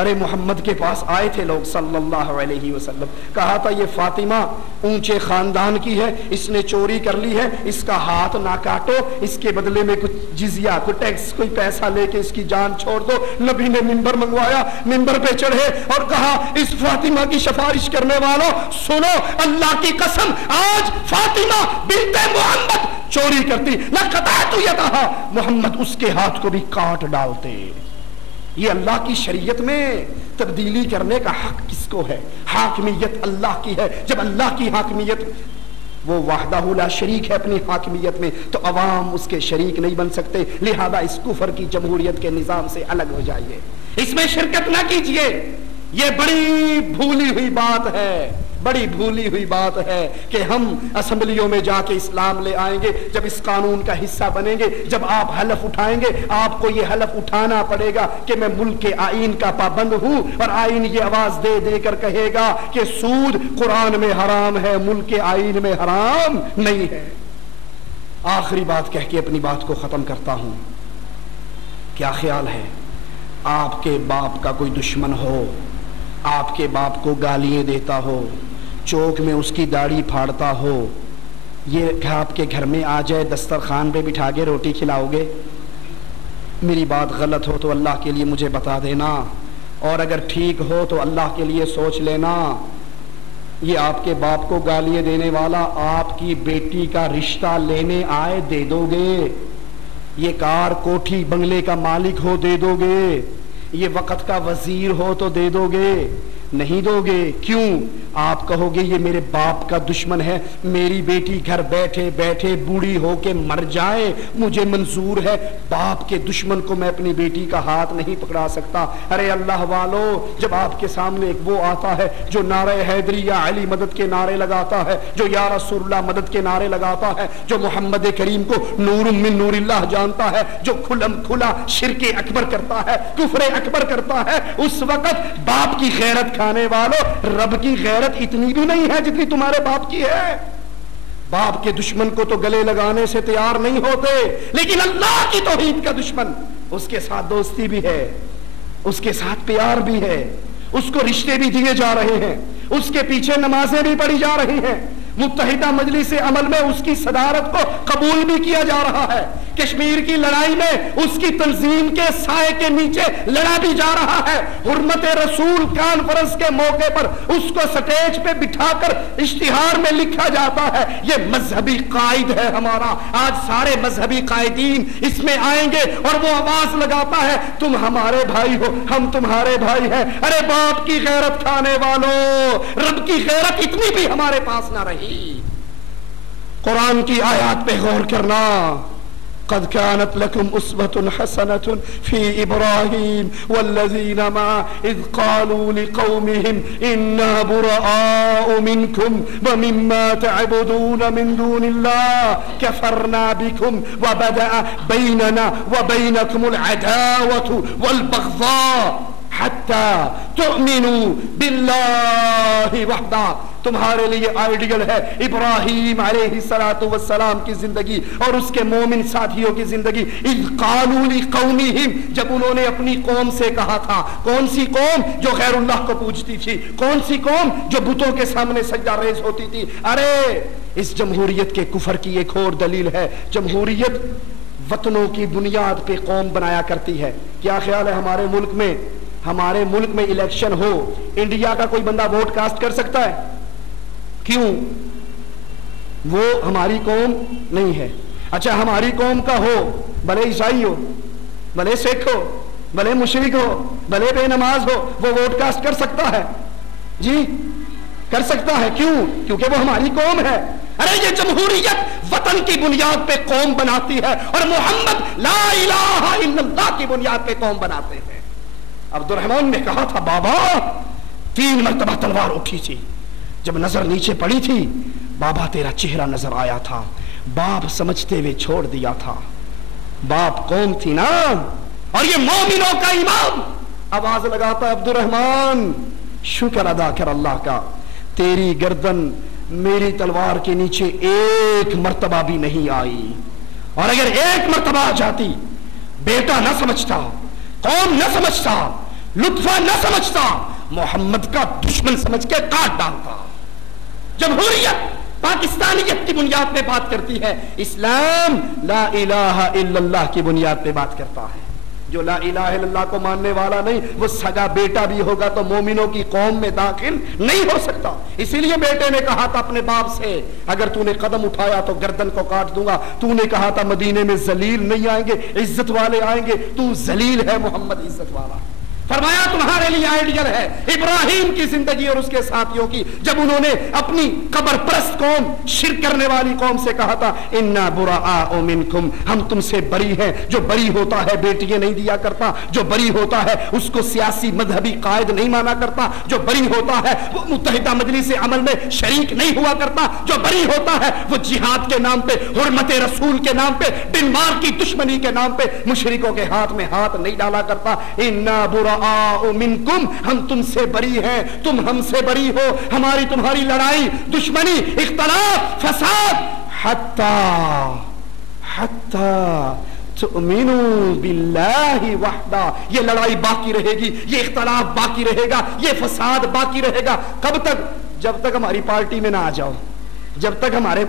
ارے محمد کے پاس آئے تھے لوگ صلی اللہ علیہ وسلم، کہا تھا یہ فاطمہ اونچے خاندان کی ہے، اس نے چوری کر لی ہے، اس کا ہاتھ نہ کاٹو، اس کے بدلے میں کچھ جزیہ، کوئی ٹیکس، کوئی پیسہ لے کے اس کی جان چھوڑ دو۔ نبی نے منبر منگوایا، منبر پہ چڑھے اور کہا اس فاطمہ کی سفارش کرنے والوں سنو، اللہ کی قسم آج فاطمہ بنت محمد چوری کرتی لقطعت یدہا، محمد اس کے ہاتھ کو بھی کاٹ ڈالتے۔ یہ اللہ کی شریعت میں تبدیلی کرنے کا حق کس کو ہے؟ حاکمیت اللہ کی ہے۔ جب اللہ کی حاکمیت، وہ وحدہ لا شریک ہے اپنی حاکمیت میں، تو عوام اس کے شریک نہیں بن سکتے۔ لہذا اس کفر کی جمہوریت کے نظام سے الگ ہو جائیے، اس میں شرکت نہ کیجیے۔ یہ بڑی بھولی ہوئی بات ہے، بڑی بھولی ہوئی بات ہے کہ ہم اسمبلیوں میں جا کے اسلام لے آئیں گے، جب اس قانون کا حصہ بنیں گے، جب آپ حلف اٹھائیں گے، آپ کو یہ حلف اٹھانا پڑے گا کہ میں ملک کے آئین کا پابند ہوں، اور آئین یہ آواز دے دے کر کہے گا کہ سود قرآن میں حرام ہے، ملک کے آئین میں حرام نہیں ہے۔ آخری بات کہہ کے اپنی بات کو ختم کرتا ہوں۔ کیا خیال ہے آپ کے باپ کا کوئی دشمن ہو، آپ کے باپ کو گالیاں دیتا ہو، چوک میں اس کی داڑھی پھاڑتا ہو، یہ آپ کے گھر میں آ جائے، دسترخوان پہ بٹھا کے روٹی کھلاؤ گے؟ میری بات غلط ہو تو اللہ کے لیے مجھے بتا دینا، اور اگر ٹھیک ہو تو اللہ کے لیے سوچ لینا۔ یہ آپ کے باپ کو گالیاں دینے والا آپ کی بیٹی کا رشتہ لینے آئے، دے دو گے؟ یہ کار کوٹھی بنگلے کا مالک ہو، دے دو گے؟ یہ وقت کا وزیر ہو تو دے دو گے؟ نہیں دو گے۔ کیوں؟ آپ کہو گے یہ میرے باپ کا دشمن ہے، میری بیٹی گھر بیٹھے بیٹھے بوڑھی ہو کے مر جائے مجھے منظور ہے، باپ کے دشمن کو میں اپنی بیٹی کا ہاتھ نہیں پکڑا سکتا۔ ارے اللہ والو، جب آپ کے سامنے ایک وہ آتا ہے جو نعرہ حیدری یا علی مدد کے نعرے لگاتا ہے، جو یا رسول اللہ مدد کے نعرے لگاتا ہے، جو محمد کریم کو نور من نور اللہ جانتا ہے، جو کھلم کھلا شرک اکبر کرتا ہے، کفر اکبر کرتا ہے، اس وقت باپ کی غیرت کھانے والوں، رب کی غیرت اتنی بھی نہیں ہے جتنی تمہارے باپ کی ہے۔ باپ کے دشمن کو تو گلے لگانے سے تیار نہیں ہوتے، لیکن اللہ کی توحید کا دشمن، اس کے ساتھ دوستی بھی ہے، اس کے ساتھ پیار بھی ہے، اس کو رشتے بھی دیے جا رہے ہیں، اس کے پیچھے نمازیں بھی پڑھی جا رہی ہیں، متحدہ مجلس عمل میں اس کی صدارت کو قبول بھی کیا جا رہا ہے، کشمیر کی لڑائی میں اس کی تنظیم کے سائے کے نیچے لڑا بھی جا رہا ہے، حرمت رسول کانفرنس کے موقع پر اس کو سٹیج پہ بٹھا کر اشتہار میں لکھا جاتا ہے یہ مذہبی قائد ہے ہمارا۔ آج سارے مذہبی قائدین اس میں آئیں گے اور وہ آواز لگاتا ہے تم ہمارے بھائی ہو، ہم تمہارے بھائی ہیں۔ ارے باپ کی غیرت کھانے والوں، رب کی غیرت اتنی بھی ہمارے پاس نہ رہی۔ قرآن کی آیات پہ غور کرنا۔ قد كانت لكم أسوة حسنة في إبراهيم والذين معه إذ قالوا لقومهم إنا براء منكم ومما تعبدون من دون الله كفرنا بكم وبدأ بيننا وبينكم العداوة والبغضاء حتى تؤمنوا بالله وحده۔ تمہارے لیے آئیڈیل ہے ابراہیم علیہ السلام کی زندگی اور اس کے مومن ساتھیوں کی زندگی۔ اذ قالوا لقومہم، جب انہوں نے اپنی قوم سے کہا تھا، کون سی قوم؟ جو غیر اللہ کو پوجتی تھی، کون سی قوم؟ جو بتوں کے سامنے سجدہ ریز ہوتی تھی۔ ارے اس جمہوریت کے کفر کی ایک اور دلیل ہے، جمہوریت وطنوں کی بنیاد پہ قوم بنایا کرتی ہے۔ کیا خیال ہے ہمارے ملک میں الیکشن ہو، انڈیا کا کوئی بندہ ووٹ کاسٹ کر سکتا ہے؟ کیوں؟ وہ ہماری قوم نہیں ہے۔ اچھا ہماری قوم کا ہو، بھلے عیسائی ہو، بھلے سکھ ہو، بھلے مشرک ہو، بھلے بے نماز ہو، وہ ووٹ کاسٹ کر سکتا ہے؟ جی کر سکتا ہے۔ کیوں؟ کیونکہ وہ ہماری قوم ہے۔ ارے یہ جمہوریت وطن کی بنیاد پہ قوم بناتی ہے، اور محمد لا الہ الا اللہ کی بنیاد پہ قوم بناتے ہیں۔ عبد الرحمن نے کہا تھا بابا، 3 مرتبہ تلوار اٹھی تھی، جب نظر نیچے پڑی تھی بابا تیرا چہرہ نظر آیا تھا، باپ سمجھتے ہوئے چھوڑ دیا تھا۔ باپ قوم تھی نا، اور یہ مومنوں کا امام آواز لگاتا ہے عبد الرحمن شکر ادا کر اللہ کا، تیری گردن میری تلوار کے نیچے ایک مرتبہ بھی نہیں آئی، اور اگر ایک مرتبہ آ جاتی بیٹا نہ سمجھتا، قوم نہ سمجھتا، لطفہ نہ سمجھتا، محمد کا دشمن سمجھ کے کاٹ ڈالتا۔ جمہوریت پاکستانیت کی بنیاد پہ بات کرتی ہے، اسلام لا الہ الا اللہ کی بنیاد پہ بات کرتا ہے۔ جو لا الہ الا اللہ کو ماننے والا نہیں، وہ سگا بیٹا بھی ہوگا تو مومنوں کی قوم میں داخل نہیں ہو سکتا۔ اسی لیے بیٹے نے کہا تھا اپنے باپ سے، اگر تو نے قدم اٹھایا تو گردن کو کاٹ دوں گا۔ تو نے کہا تھا مدینے میں ذلیل نہیں آئیں گے، عزت والے آئیں گے، تو ذلیل ہے، محمد عزت والا۔ فرمایا تمہارے لیے آئیڈیل ہے ابراہیم کی زندگی اور اس کے ساتھیوں کی، جب انہوں نے اپنی قبر پرست قوم، شرک کرنے والی قوم سے کہا تھا انا براء منکم، ہم تم سے بری ہیں۔ جو بری ہوتا ہے بیٹیاں نہیں دیا کرتا، جو بری ہوتا ہے اس کو سیاسی مذہبی قائد نہیں مانا کرتا، جو بری ہوتا ہے وہ متحدہ مجلس عمل میں شریک نہیں ہوا کرتا، جو بری ہوتا ہے وہ جہاد کے نام پہ، حرمت رسول کے نام پہ، ڈنمارک کی دشمنی کے نام پہ مشرکوں کے ہاتھ میں ہاتھ نہیں ڈالا کرتا۔ انا براء منکم، ہم تم سے بری ہیں، تم ہم سے بری ہو، ہماری تمہاری لڑائی، دشمنی، اختلاف، فساد، حتی تؤمنوا باللہ وحدہ، یہ لڑائی باقی رہے گی، یہ اختلاف باقی رہے گا، یہ فساد باقی رہے گا۔ کب تک؟ جب تک ہماری پارٹی میں نہ آ جاؤ، جب تک ہمارے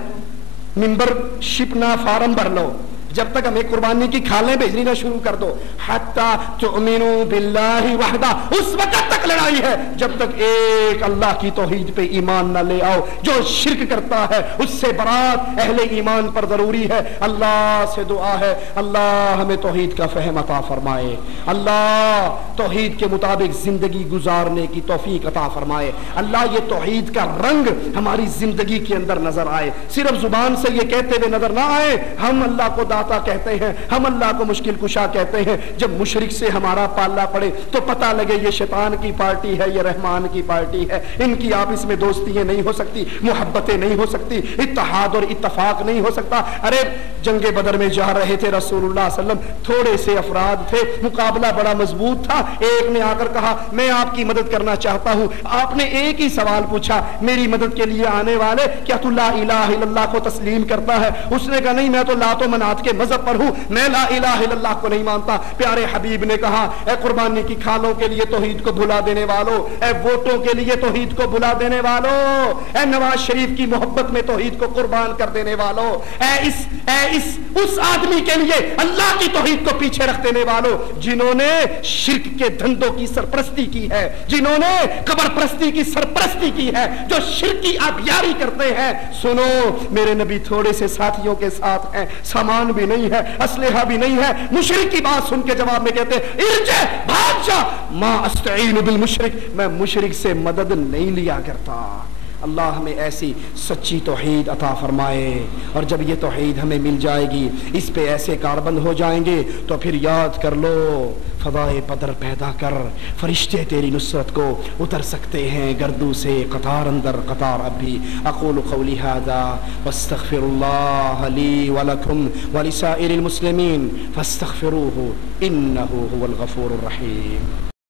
ممبر شپ نہ فارم بھر لو، جب تک ہمیں قربانی کی کھالیں بھیجنی نہ شروع کر دو، حتی تؤمنوا باللہ وحدہ، اس وقت تک لڑائی ہے جب تک ایک اللہ کی توحید پہ ایمان نہ لے آؤ۔ جو شرک کرتا ہے اس سے برات اہل ایمان پر ضروری ہے۔ اللہ سے دعا ہے اللہ ہمیں توحید کا فہم عطا فرمائے، اللہ توحید کے مطابق زندگی گزارنے کی توفیق عطا فرمائے، اللہ یہ توحید کا رنگ ہماری زندگی کے اندر نظر آئے، صرف زبان سے یہ کہتے ہوئے نظر نہ آئے ہم اللہ کو داتا کہتے ہیں، ہم اللہ کو مشکل کشا کہتے ہیں۔ جب مشرک سے ہمارا پالنا پڑے تو پتہ لگے یہ شیطان کی پارٹی ہے، یہ رحمان کی پارٹی ہے، ان کی آپس میں دوستیاں نہیں ہو سکتی، محبتیں نہیں ہو سکتی، اتحاد اور اتفاق نہیں ہو سکتا۔ ارے جنگ بدر میں جا رہے تھے رسول اللہ صلی اللہ علیہ وسلم، تھوڑے سے افراد تھے، مقابلہ بڑا مضبوط تھا۔ ایک نے آ کر کہا میں آپ کی مدد کرنا چاہتا ہوں۔ آپ نے ایک ہی سوال پوچھا، میری مدد کے لیے آنے والے کیا تو لا الہ الا اللہ کو تسلیم کرتا ہے؟ اس نے کہا نہیں، میں تو لات و منات کے مذہب پر ہوں، میں لا الہ الا اللہ کو نہیں مانتا۔ پیارے حبیب نے کہا اے قربانی کی کھالوں کے لیے توحید کو بھلا دینے والوں، اے ووٹوں کے لیے توحید کو بھلا دینے والوں، اے نواز شریف کی محبت میں توحید کو قربان کر دینے والوں، اس آدمی کے لیے اللہ کی توحید کو پیچھے رکھ دینے والوں، جنہوں نے شرک کے دھندوں کی سرپرستی کی ہے، جنہوں نے قبر پرستی کی سرپرستی کی ہے، جو شرک کی آبیاری کرتے ہیں۔ سنو میرے نبی تھوڑے سے ساتھیوں کے ساتھ ہیں، سامان بھی نہیں ہے، اسلحہ بھی نہیں ہے، مشرک کی بات سن کے جواب میں کہتے ہیں ارجع، بھاگ جا، ما استعین بالمشرک، میں مشرک سے مدد نہیں لیا کرتا۔ اللہ ہمیں ایسی سچی توحید عطا فرمائے، اور جب یہ توحید ہمیں مل جائے گی، اس پہ ایسے کاربند ہو جائیں گے تو پھر یاد کر لو فضائے بدر پیدا کر، فرشتے تیری نصرت کو اتر سکتے ہیں گردوں سے قطار اندر قطار۔ اب بھی اقول قولی ھذا واستغفر اللہ لی ولکم ولسائر المسلمین فاستغفروہ انہ هو الغفور الرحیم۔